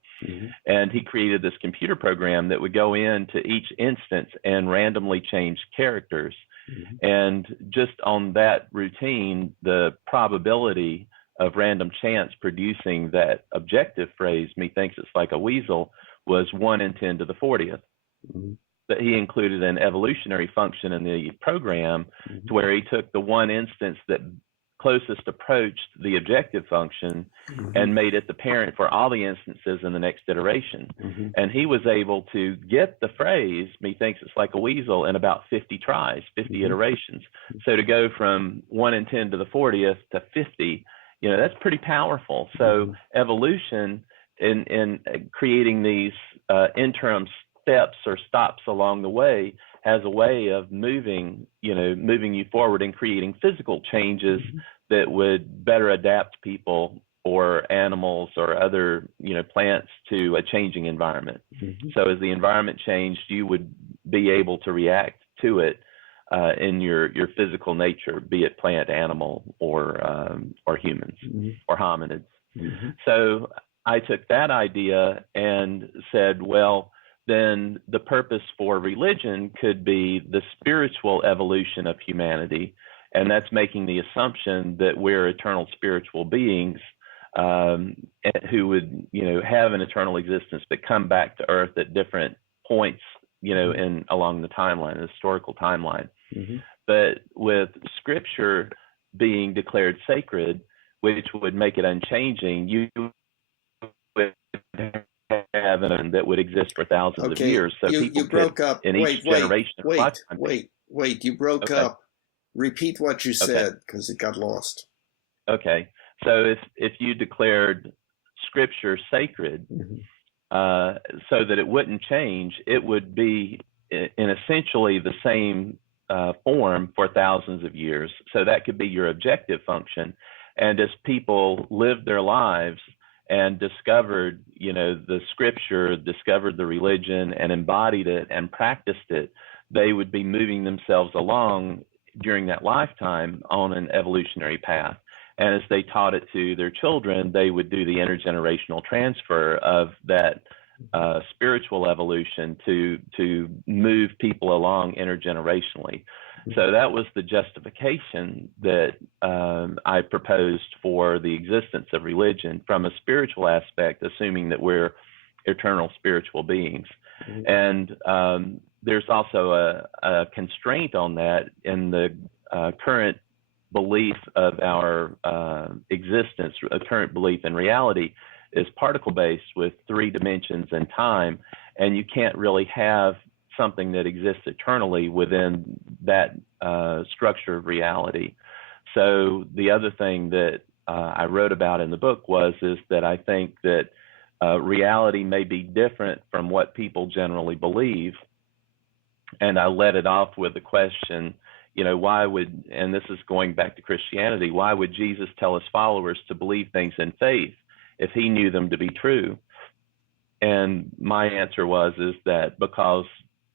And he created this computer program that would go into each instance and randomly change characters. And just on that routine, the probability of random chance producing that objective phrase, methinks it's like a weasel, was 1 in 10 to the 40th. But he included an evolutionary function in the program to where he took the one instance that closest approached the objective function and made it the parent for all the instances in the next iteration. And he was able to get the phrase, methinks it's like a weasel, in about 50 tries, 50 iterations. So to go from 1 in 10 to the 40th to 50, that's pretty powerful. So evolution in creating these interim steps or stops along the way has a way of moving you forward and creating physical changes that would better adapt people or animals or other, plants to a changing environment. So as the environment changed, you would be able to react to it in your physical nature, be it plant, animal, or humans or hominids. So I took that idea and said, well, then the purpose for religion could be the spiritual evolution of humanity. And that's making the assumption that we're eternal spiritual beings who would, have an eternal existence, but come back to earth at different points, along the timeline, the historical timeline. But with scripture being declared sacred, which would make it unchanging, you would have an that would exist for thousands of years. So you broke up. In each generation. Wait, you broke up. Repeat what you said, because it got lost. Okay. So if you declared scripture sacred, so that it wouldn't change, it would be in essentially the same form for thousands of years. So that could be your objective function. And as people lived their lives and discovered, the scripture, discovered the religion and embodied it and practiced it, they would be moving themselves along during that lifetime on an evolutionary path. And as they taught it to their children, they would do the intergenerational transfer of that spiritual evolution to move people along intergenerationally. So that was the justification that I proposed for the existence of religion from a spiritual aspect, assuming that we're eternal spiritual beings. And there's also a constraint on that in the current belief of our existence. A current belief in reality is particle-based with 3 dimensions and time, and you can't really have something that exists eternally within that structure of reality. So the other thing that I wrote about in the book is that I think that reality may be different from what people generally believe. And I led it off with the question, why would, and this is going back to Christianity, why would Jesus tell his followers to believe things in faith if he knew them to be true? And my answer is that because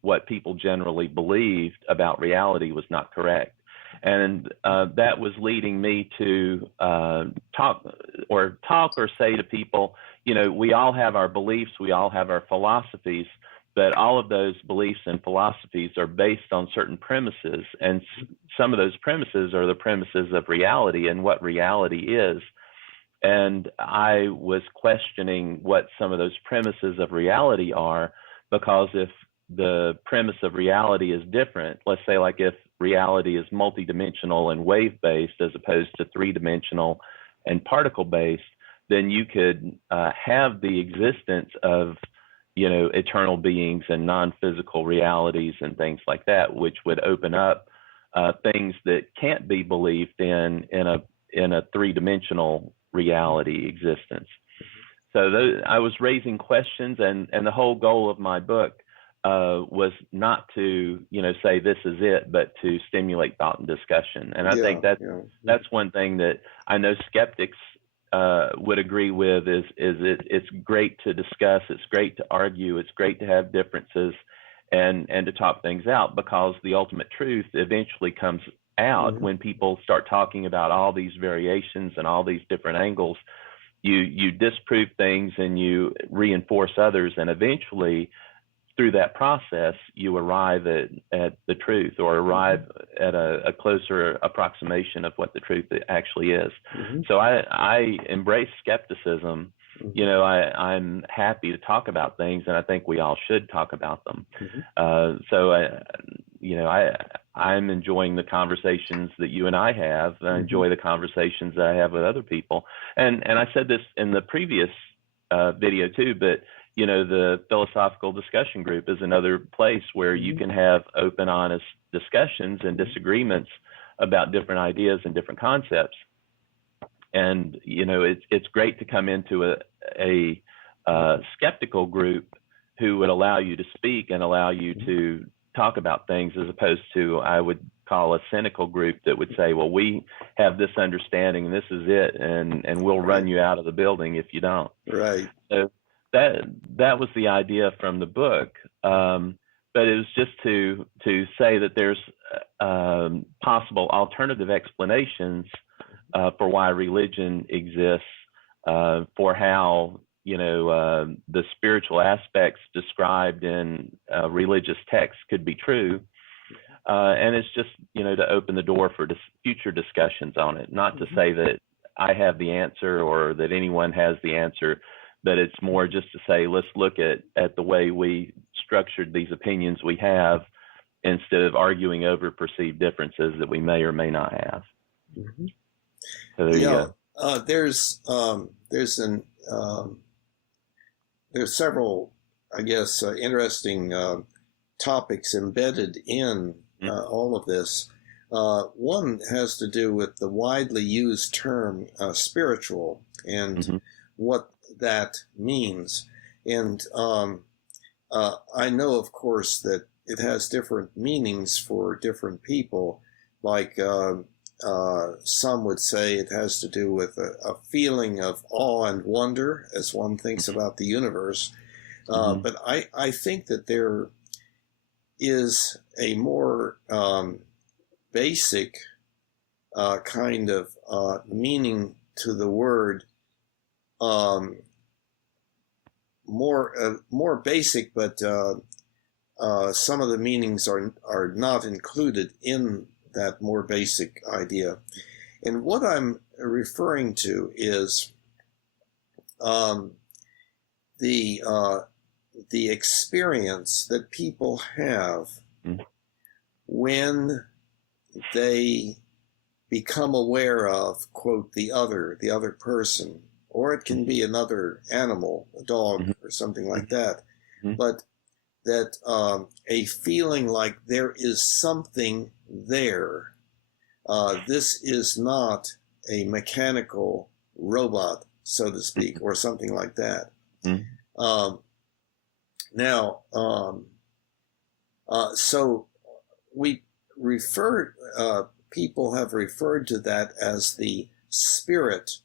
what people generally believed about reality was not correct. And that was leading me to talk or say to people, we all have our beliefs, we all have our philosophies, but all of those beliefs and philosophies are based on certain premises, and some of those premises are the premises of reality and what reality is. And I was questioning what some of those premises of reality are, because if the premise of reality is different, let's say like if reality is multidimensional and wave-based as opposed to three-dimensional and particle-based, then you could have the existence of, you know, eternal beings and non-physical realities and things like that, which would open up things that can't be believed in a three-dimensional reality existence. So I was raising questions, and the whole goal of my book was not to, you know, say this is it, but to stimulate thought and discussion. And I think that's one thing that I know skeptics would agree with is it's great to discuss, it's great to argue, it's great to have differences and to talk things out, because the ultimate truth eventually comes out when people start talking about all these variations and all these different angles. You disprove things and you reinforce others, and eventually through that process you arrive at the truth, or arrive at a closer approximation of what the truth actually is. So I embrace skepticism. You know, I'm happy to talk about things, and I think we all should talk about them. I'm enjoying the conversations that you and I have. I enjoy the conversations that I have with other people. And I said this in the previous video too, but you know, the philosophical discussion group is another place where you can have open, honest discussions and disagreements about different ideas and different concepts. And you know, it's great to come into a skeptical group who would allow you to speak and allow you to talk about things, as opposed to, I would call, a cynical group that would say, well, we have this understanding and this is it, and we'll run you out of the building if you don't. Right. So that was the idea from the book. But it was just to say that there's possible alternative explanations for why religion exists, for how, you know, the spiritual aspects described in religious texts could be true. And it's just, you know, to open the door for future discussions on it, not to say that I have the answer or that anyone has the answer, but it's more just to say, let's look at the way we structured these opinions we have, instead of arguing over perceived differences that we may or may not have. So there you go. There's several, I guess, interesting topics embedded in all of this. One has to do with the widely used term spiritual and what that means. And I know, of course, that it has different meanings for different people. Like some would say it has to do with a feeling of awe and wonder as one thinks about the universe. But I think that there is a more basic kind of meaning to the word, more basic, but some of the meanings are not included in that more basic idea. And what I'm referring to is the experience that people have when they become aware of, quote, the other person, or it can be another animal, a dog or something like that, but that a feeling like there is something there. This is not a mechanical robot, so to speak, or something like that. So we people have referred to that as the spirit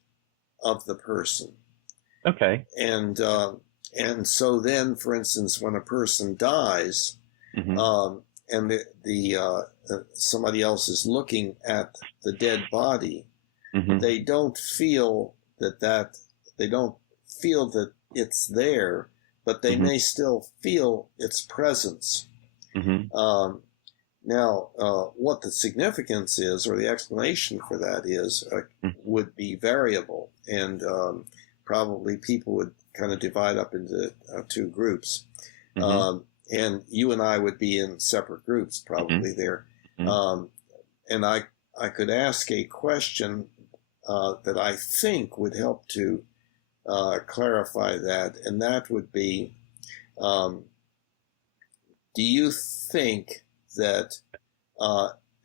of the person. Okay. And so then, for instance, when a person dies, and somebody else is looking at the dead body, they don't feel that it's there, but they may still feel its presence. Now, what the significance is, or the explanation for that is, would be variable, and probably people would kind of divide up into two groups. And you and I would be in separate groups probably there. And I could ask a question that I think would help to clarify that, and that would be, do you think that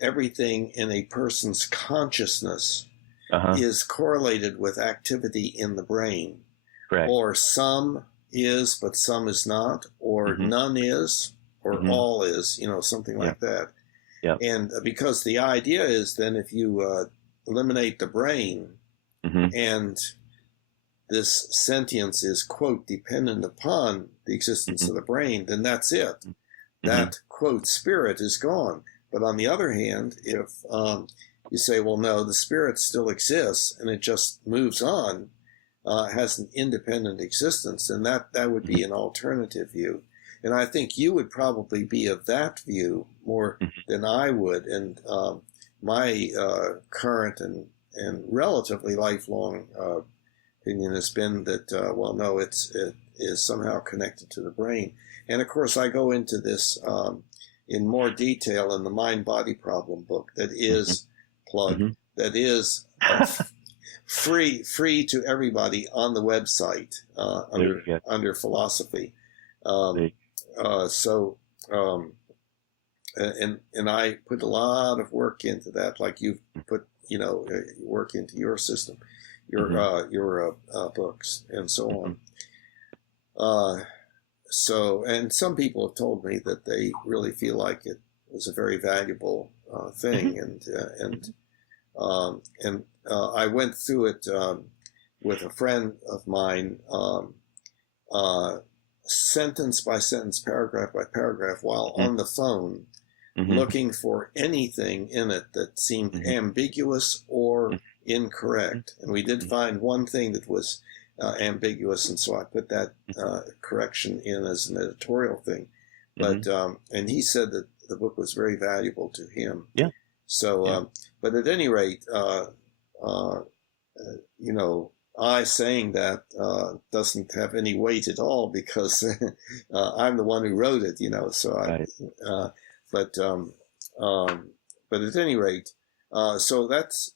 everything in a person's consciousness is correlated with activity in the brain? Correct. Or some is, but some is not, or none is, or all is, something like that. Yep. And because the idea is then if you eliminate the brain and this sentience is, quote, dependent upon the existence of the brain, then that's it. That, quote, spirit is gone. But on the other hand, if you say, well, no, the spirit still exists and it just moves on, has an independent existence, then that would be an alternative view. And I think you would probably be of that view more than I would. And my current and relatively lifelong opinion has been that, well, no, it is somehow connected to the brain. And of course, I go into this in more detail in the Mind-Body Problem book that is that is free to everybody on the website under philosophy. And I put a lot of work into that, like you've put work into your system, your books and so on. So, and some people have told me that they really feel like it was a very valuable thing, and I went through it with a friend of mine, sentence by sentence, paragraph by paragraph, while on the phone, looking for anything in it that seemed ambiguous or incorrect. And we did find one thing that was ambiguous, and so I put that correction in as an editorial thing. But and he said that the book was very valuable to him. Yeah. So, but at any rate, I saying that doesn't have any weight at all because I'm the one who wrote it. So but at any rate, so that's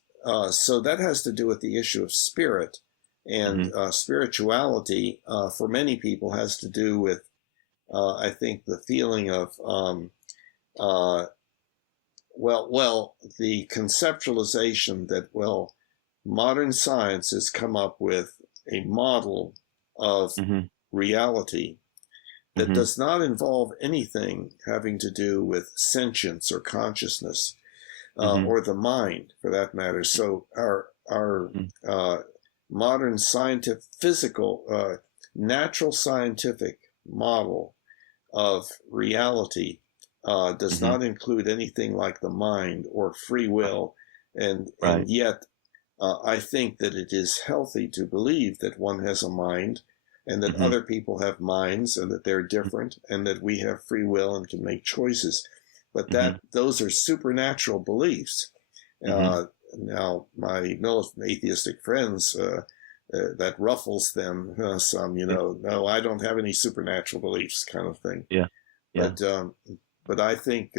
so that has to do with the issue of spirit. And spirituality, for many people, has to do with, I think, the feeling of, the conceptualization that, modern science has come up with a model of reality that does not involve anything having to do with sentience or consciousness, or the mind, for that matter. So our modern scientific, physical, natural scientific model of reality does not include anything like the mind or free will. And yet, I think that it is healthy to believe that one has a mind and that other people have minds and that they're different and that we have free will and can make choices. But that those are supernatural beliefs. Now, my militant atheistic friends, that ruffles them some, no, I don't have any supernatural beliefs kind of thing. But I think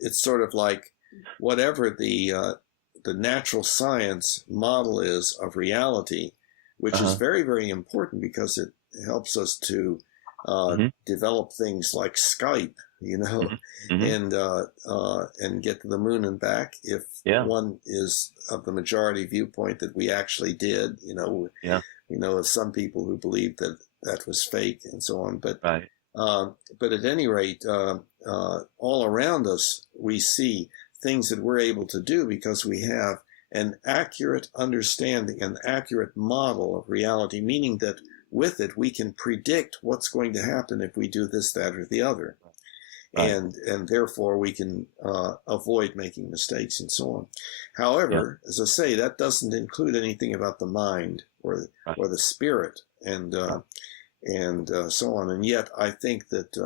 it's sort of like whatever the natural science model is of reality, which is very, very important because it helps us to develop things like Skype, and get to the moon and back if one is of the majority viewpoint that we actually did. We know of some people who believe that that was fake and so on. But at any rate, all around us we see things that we're able to do because we have an accurate understanding, an accurate model of reality, meaning that with it we can predict what's going to happen if we do this, that, or the other. And therefore we can avoid making mistakes and so on. However, as I say, that doesn't include anything about the mind or the spirit. and so on. And yet, I think that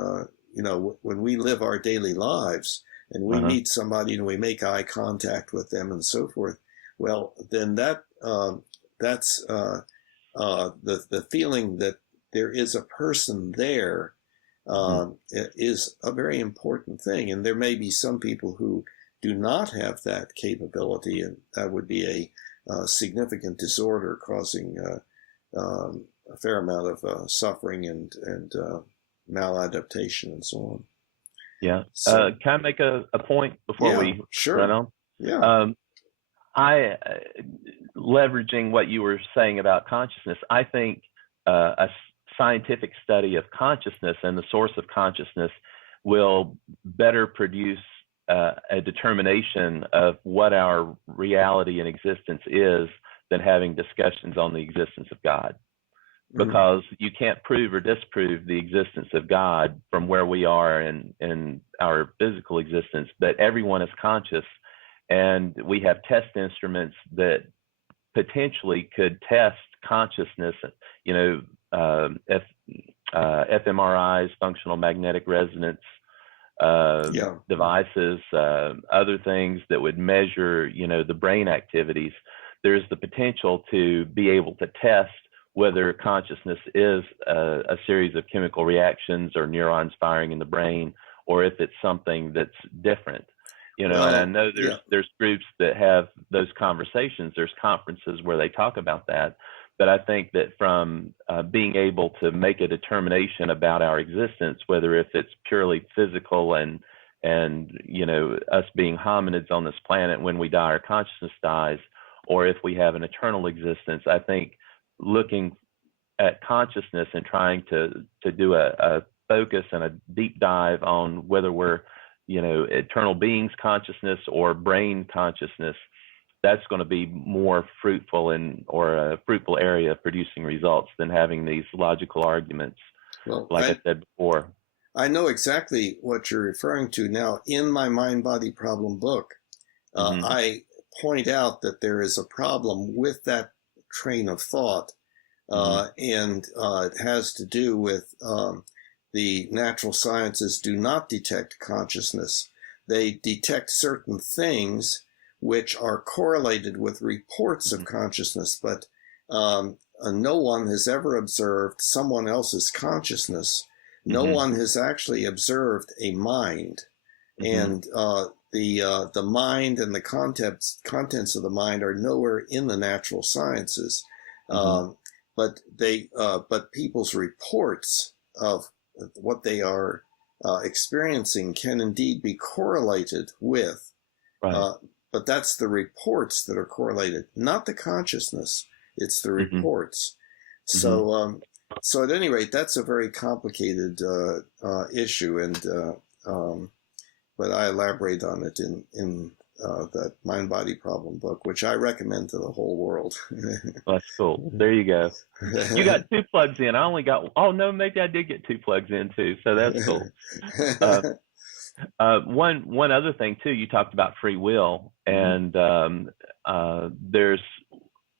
when we live our daily lives and we meet somebody and we make eye contact with them and so forth, well, then that's the feeling that there is a person there is a very important thing. And there may be some people who do not have that capability, and that would be a significant disorder causing a fair amount of suffering and maladaptation and so on. Yeah. So, can I make a point before we run on? Yeah. Leveraging what you were saying about consciousness, I think a scientific study of consciousness and the source of consciousness will better produce a determination of what our reality and existence is than having discussions on the existence of God. Because you can't prove or disprove the existence of God from where we are in our physical existence, but everyone is conscious, and we have test instruments that potentially could test consciousness, fMRIs, functional magnetic resonance devices, other things that would measure, the brain activities. There's the potential to be able to test whether consciousness is a series of chemical reactions or neurons firing in the brain, or if it's something that's different. And I know there's groups that have those conversations. There's conferences where they talk about that. But I think that from being able to make a determination about our existence, whether if it's purely physical and us being hominids on this planet, when we die, our consciousness dies, or if we have an eternal existence, I think looking at consciousness and trying to do a focus and a deep dive on whether we're, eternal beings consciousness or brain consciousness, that's going to be more fruitful or a fruitful area of producing results than having these logical arguments, I said before. I know exactly what you're referring to. Now, in my Mind-Body Problem book, I point out that there is a problem with that train of thought, and it has to do with the natural sciences do not detect consciousness. They detect certain things which are correlated with reports of consciousness, but no one has ever observed someone else's consciousness. No one has actually observed a mind, and the mind and the contents of the mind are nowhere in the natural sciences. But people's reports of what they are experiencing can indeed be correlated with. But that's the reports that are correlated, not the consciousness. It's the reports. So at any rate, that's a very complicated issue, and but I elaborate on it in that Mind-Body Problem book, which I recommend to the whole world. That's cool. There you go. You got 2 plugs in. I only got, maybe I did get 2 plugs in too. So that's cool. One other thing too, you talked about free will, and there's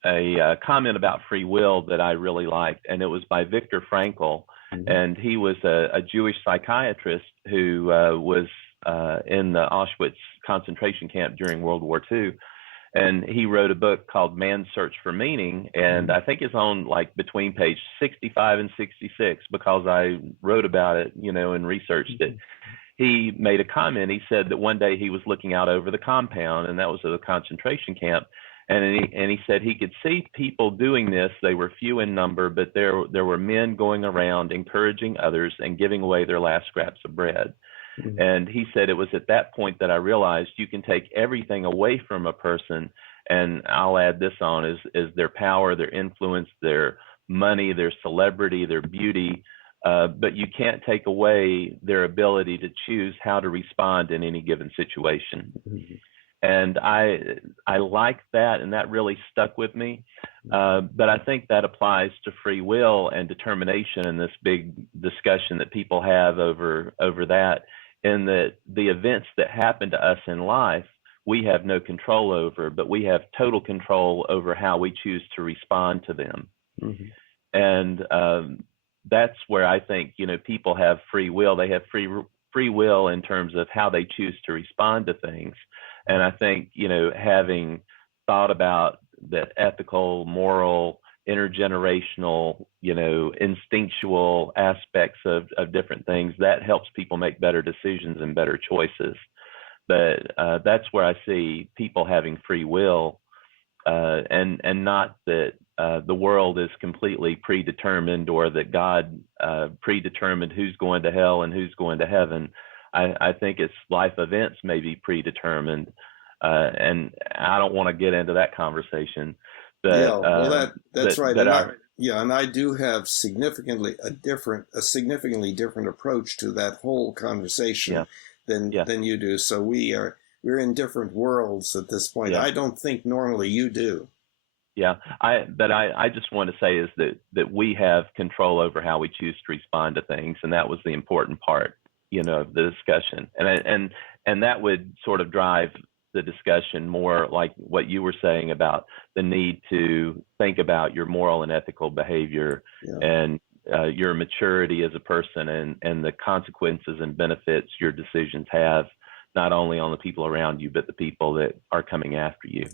a comment about free will that I really liked, and it was by Viktor Frankl, and he was a Jewish psychiatrist who was in the Auschwitz concentration camp during World War II. And he wrote a book called Man's Search for Meaning. And I think it's on between page 65 and 66, because I wrote about it, and researched it. He made a comment. He said that one day he was looking out over the compound, and that was at a concentration camp. And he said he could see people doing this. They were few in number, but there were men going around encouraging others and giving away their last scraps of bread. And he said it was at that point that I realized you can take everything away from a person, and I'll add this on, is their power, their influence, their money, their celebrity, their beauty, but you can't take away their ability to choose how to respond in any given situation. And I like that, and that really stuck with me. But I think that applies to free will and determination in this big discussion that people have over that. And that the events that happen to us in life, we have no control over, but we have total control over how we choose to respond to them. And that's where I think, people have free will. They have free will in terms of how they choose to respond to things. And I think, having thought about the ethical, moral, intergenerational, instinctual aspects of different things, that helps people make better decisions and better choices. But that's where I see people having free will, and not that the world is completely predetermined, or that God predetermined who's going to hell and who's going to heaven. I think it's life events may be predetermined, and I don't want to get into that conversation. But yeah, well, that's right. And I do have a significantly different approach to that whole conversation than you do. So we're in different worlds at this point. I don't think normally you do. Yeah, I just want to say is that we have control over how we choose to respond to things, and that was the important part, of the discussion, and that would sort of drive the discussion more like what you were saying about the need to think about your moral and ethical behavior, and your maturity as a person, and the consequences and benefits your decisions have, not only on the people around you, but the people that are coming after you.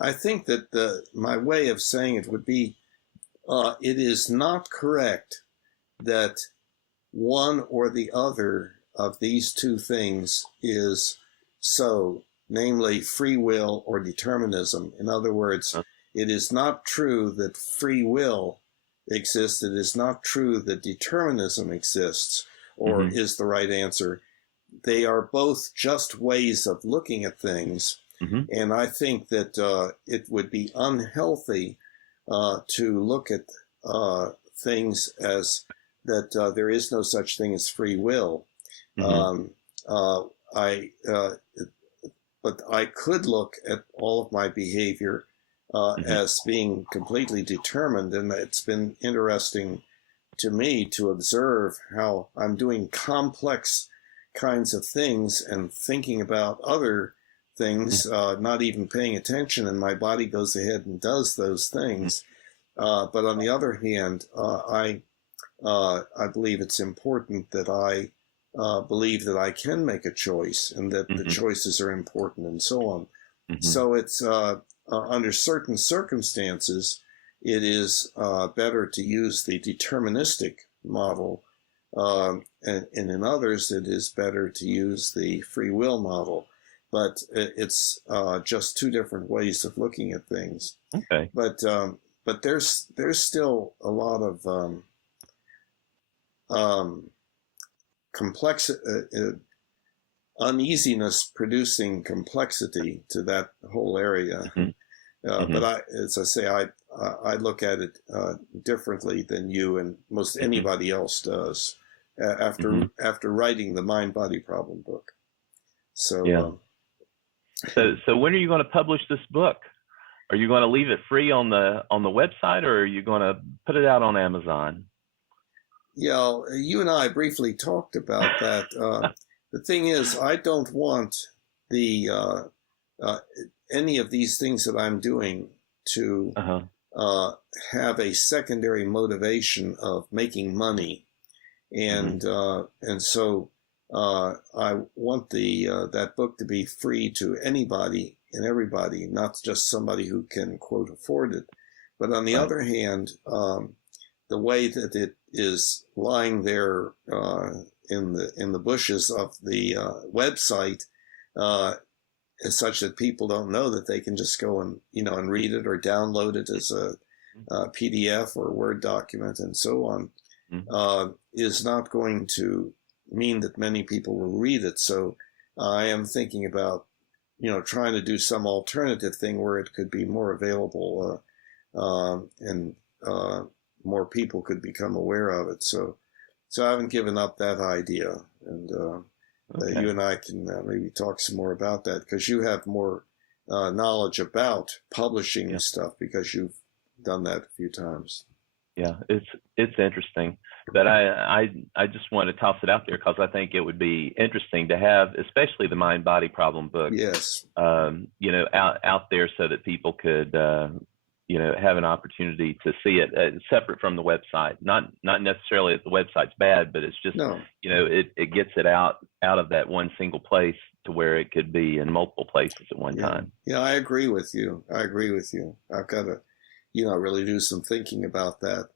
I think that my way of saying it would be, it is not correct that one or the other of these two things is so, namely free will or determinism. In other words, it is not true that free will exists. It is not true that determinism exists, or is the right answer. They are both just ways of looking at things. And I think that it would be unhealthy to look at things as that there is no such thing as free will. But I could look at all of my behavior as being completely determined, and it's been interesting to me to observe how I'm doing complex kinds of things and thinking about other things, not even paying attention, and my body goes ahead and does those things. But on the other hand, I believe it's important that I believe that I can make a choice, and that the choices are important, and so on. So it's under certain circumstances, it is better to use the deterministic model, and in others, it is better to use the free will model. But it's just two different ways of looking at things. Okay. But there's still a lot of uneasiness producing complexity to that whole area. But as I say, I look at it differently than you and most anybody else does after writing the Mind Body Problem book. So. So when are you going to publish this book? Are you going to leave it free on the website, or are you going to put it out on Amazon? Yeah, you and I briefly talked about that. The thing is, I don't want the any of these things that I'm doing to have a secondary motivation of making money, and so. I want that book to be free to anybody and everybody, not just somebody who can, quote, afford it. But on the other hand, the way that it is lying there in the bushes of the website is such that people don't know that they can just go and and read it or download it as a PDF or Word document and so on, is not going to mean that many people will read it. So I am thinking about, trying to do some alternative thing where it could be more available, and more people could become aware of it. So I haven't given up that idea, and you and I can maybe talk some more about that, because you have more knowledge about publishing stuff, because you've done that a few times. Yeah, it's interesting. But I just want to toss it out there because I think it would be interesting to have, especially the Mind Body Problem book, yes, out there so that people could have an opportunity to see it separate from the website. Not necessarily that the website's bad, but it's just No. It gets it out of that one single place to where it could be in multiple places at one time. Yeah, I agree with you. I've got to, really do some thinking about that.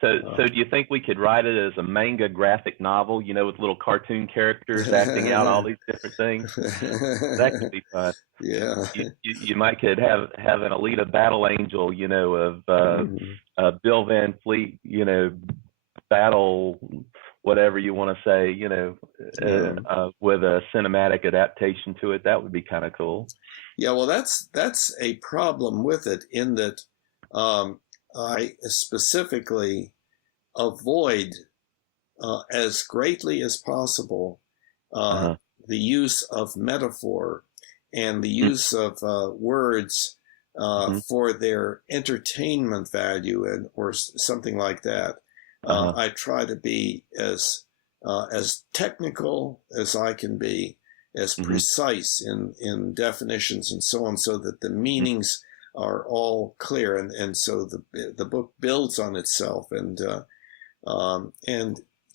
So do you think we could write it as a manga graphic novel, with little cartoon characters acting out all these different things? That could be fun. Yeah. You might could have an Alita Battle Angel, of Bill Van Fleet, battle, whatever you want to say, with a cinematic adaptation to it. That would be kind of cool. Yeah, well, that's a problem with it, in that I specifically avoid as greatly as possible the use of metaphor and the use of words for their entertainment value or something like that. I try to be as technical as I can be, as precise in definitions and so on, so that the meanings are all clear, and so the book builds on itself, and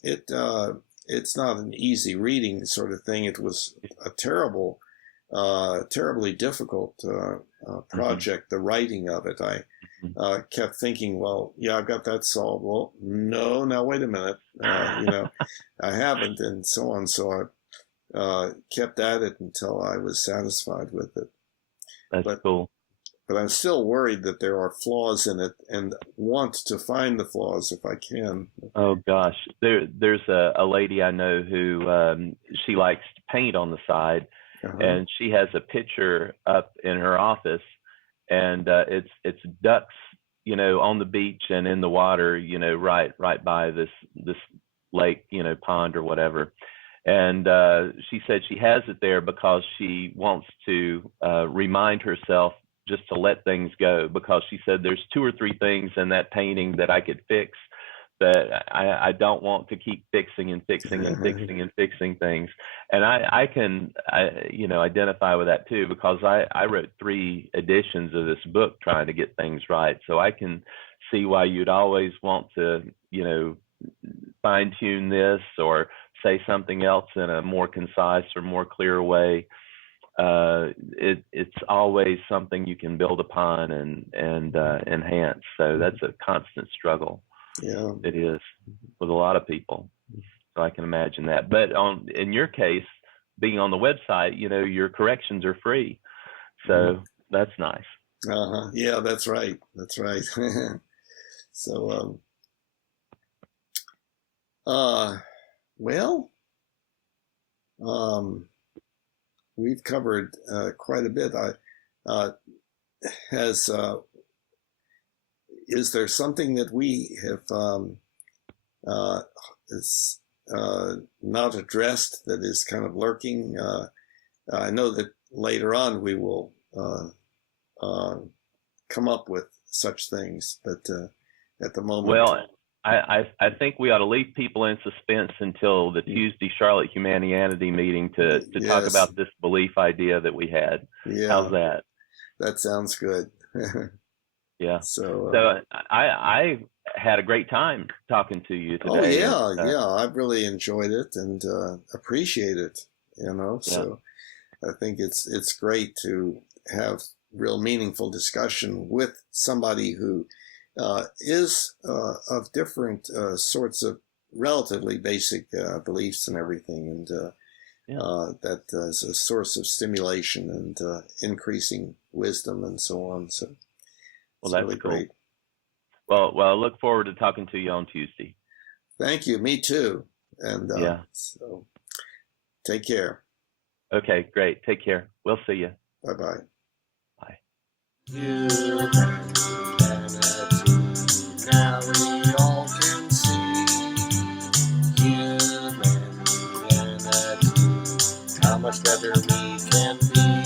it's not an easy reading sort of thing. It was a terribly difficult project, the writing of it. I kept thinking, well, yeah, I've got that solved. Well, no, now wait a minute, I haven't, and so on. So I kept at it until I was satisfied with it. That's cool. But I'm still worried that there are flaws in it, and want to find the flaws if I can. Oh gosh, there's a lady I know who she likes to paint on the side, and she has a picture up in her office, and it's ducks, on the beach and in the water, right by this lake, pond or whatever. And she said she has it there because she wants to remind herself just to let things go, because she said there's 2 or 3 things in that painting that I could fix, that I don't want to keep fixing and fixing and fixing and fixing things. And I can identify with that too, because I wrote 3 editions of this book trying to get things right. So I can see why you'd always want to, fine tune this or say something else in a more concise or more clear way. It's always something you can build upon and enhance. So that's a constant struggle. Yeah, it is with a lot of people. So I can imagine that. But in your case, being on the website, your corrections are free. So that's nice. Yeah, that's right. So, we've covered quite a bit. Is there something that we have is not addressed that is kind of lurking? I know that later on we will come up with such things, but at the moment, well, I think we ought to leave people in suspense until the Tuesday Charlotte Humanianity meeting to talk about this belief idea that we had. Yeah. How's that? That sounds good. Yeah. So I had a great time talking to you today. Oh yeah, I've really enjoyed it and appreciate it. So I think it's great to have real meaningful discussion with somebody who is of different sorts of relatively basic beliefs and everything, and that is a source of stimulation and increasing wisdom and so on. So, well, that's really cool. Great. Well, I look forward to talking to you on Tuesday. Thank you. Me too. And so take care. Okay, great. Take care. We'll see you. Bye-bye. Bye. Now we all can see humanity, how much better we can be.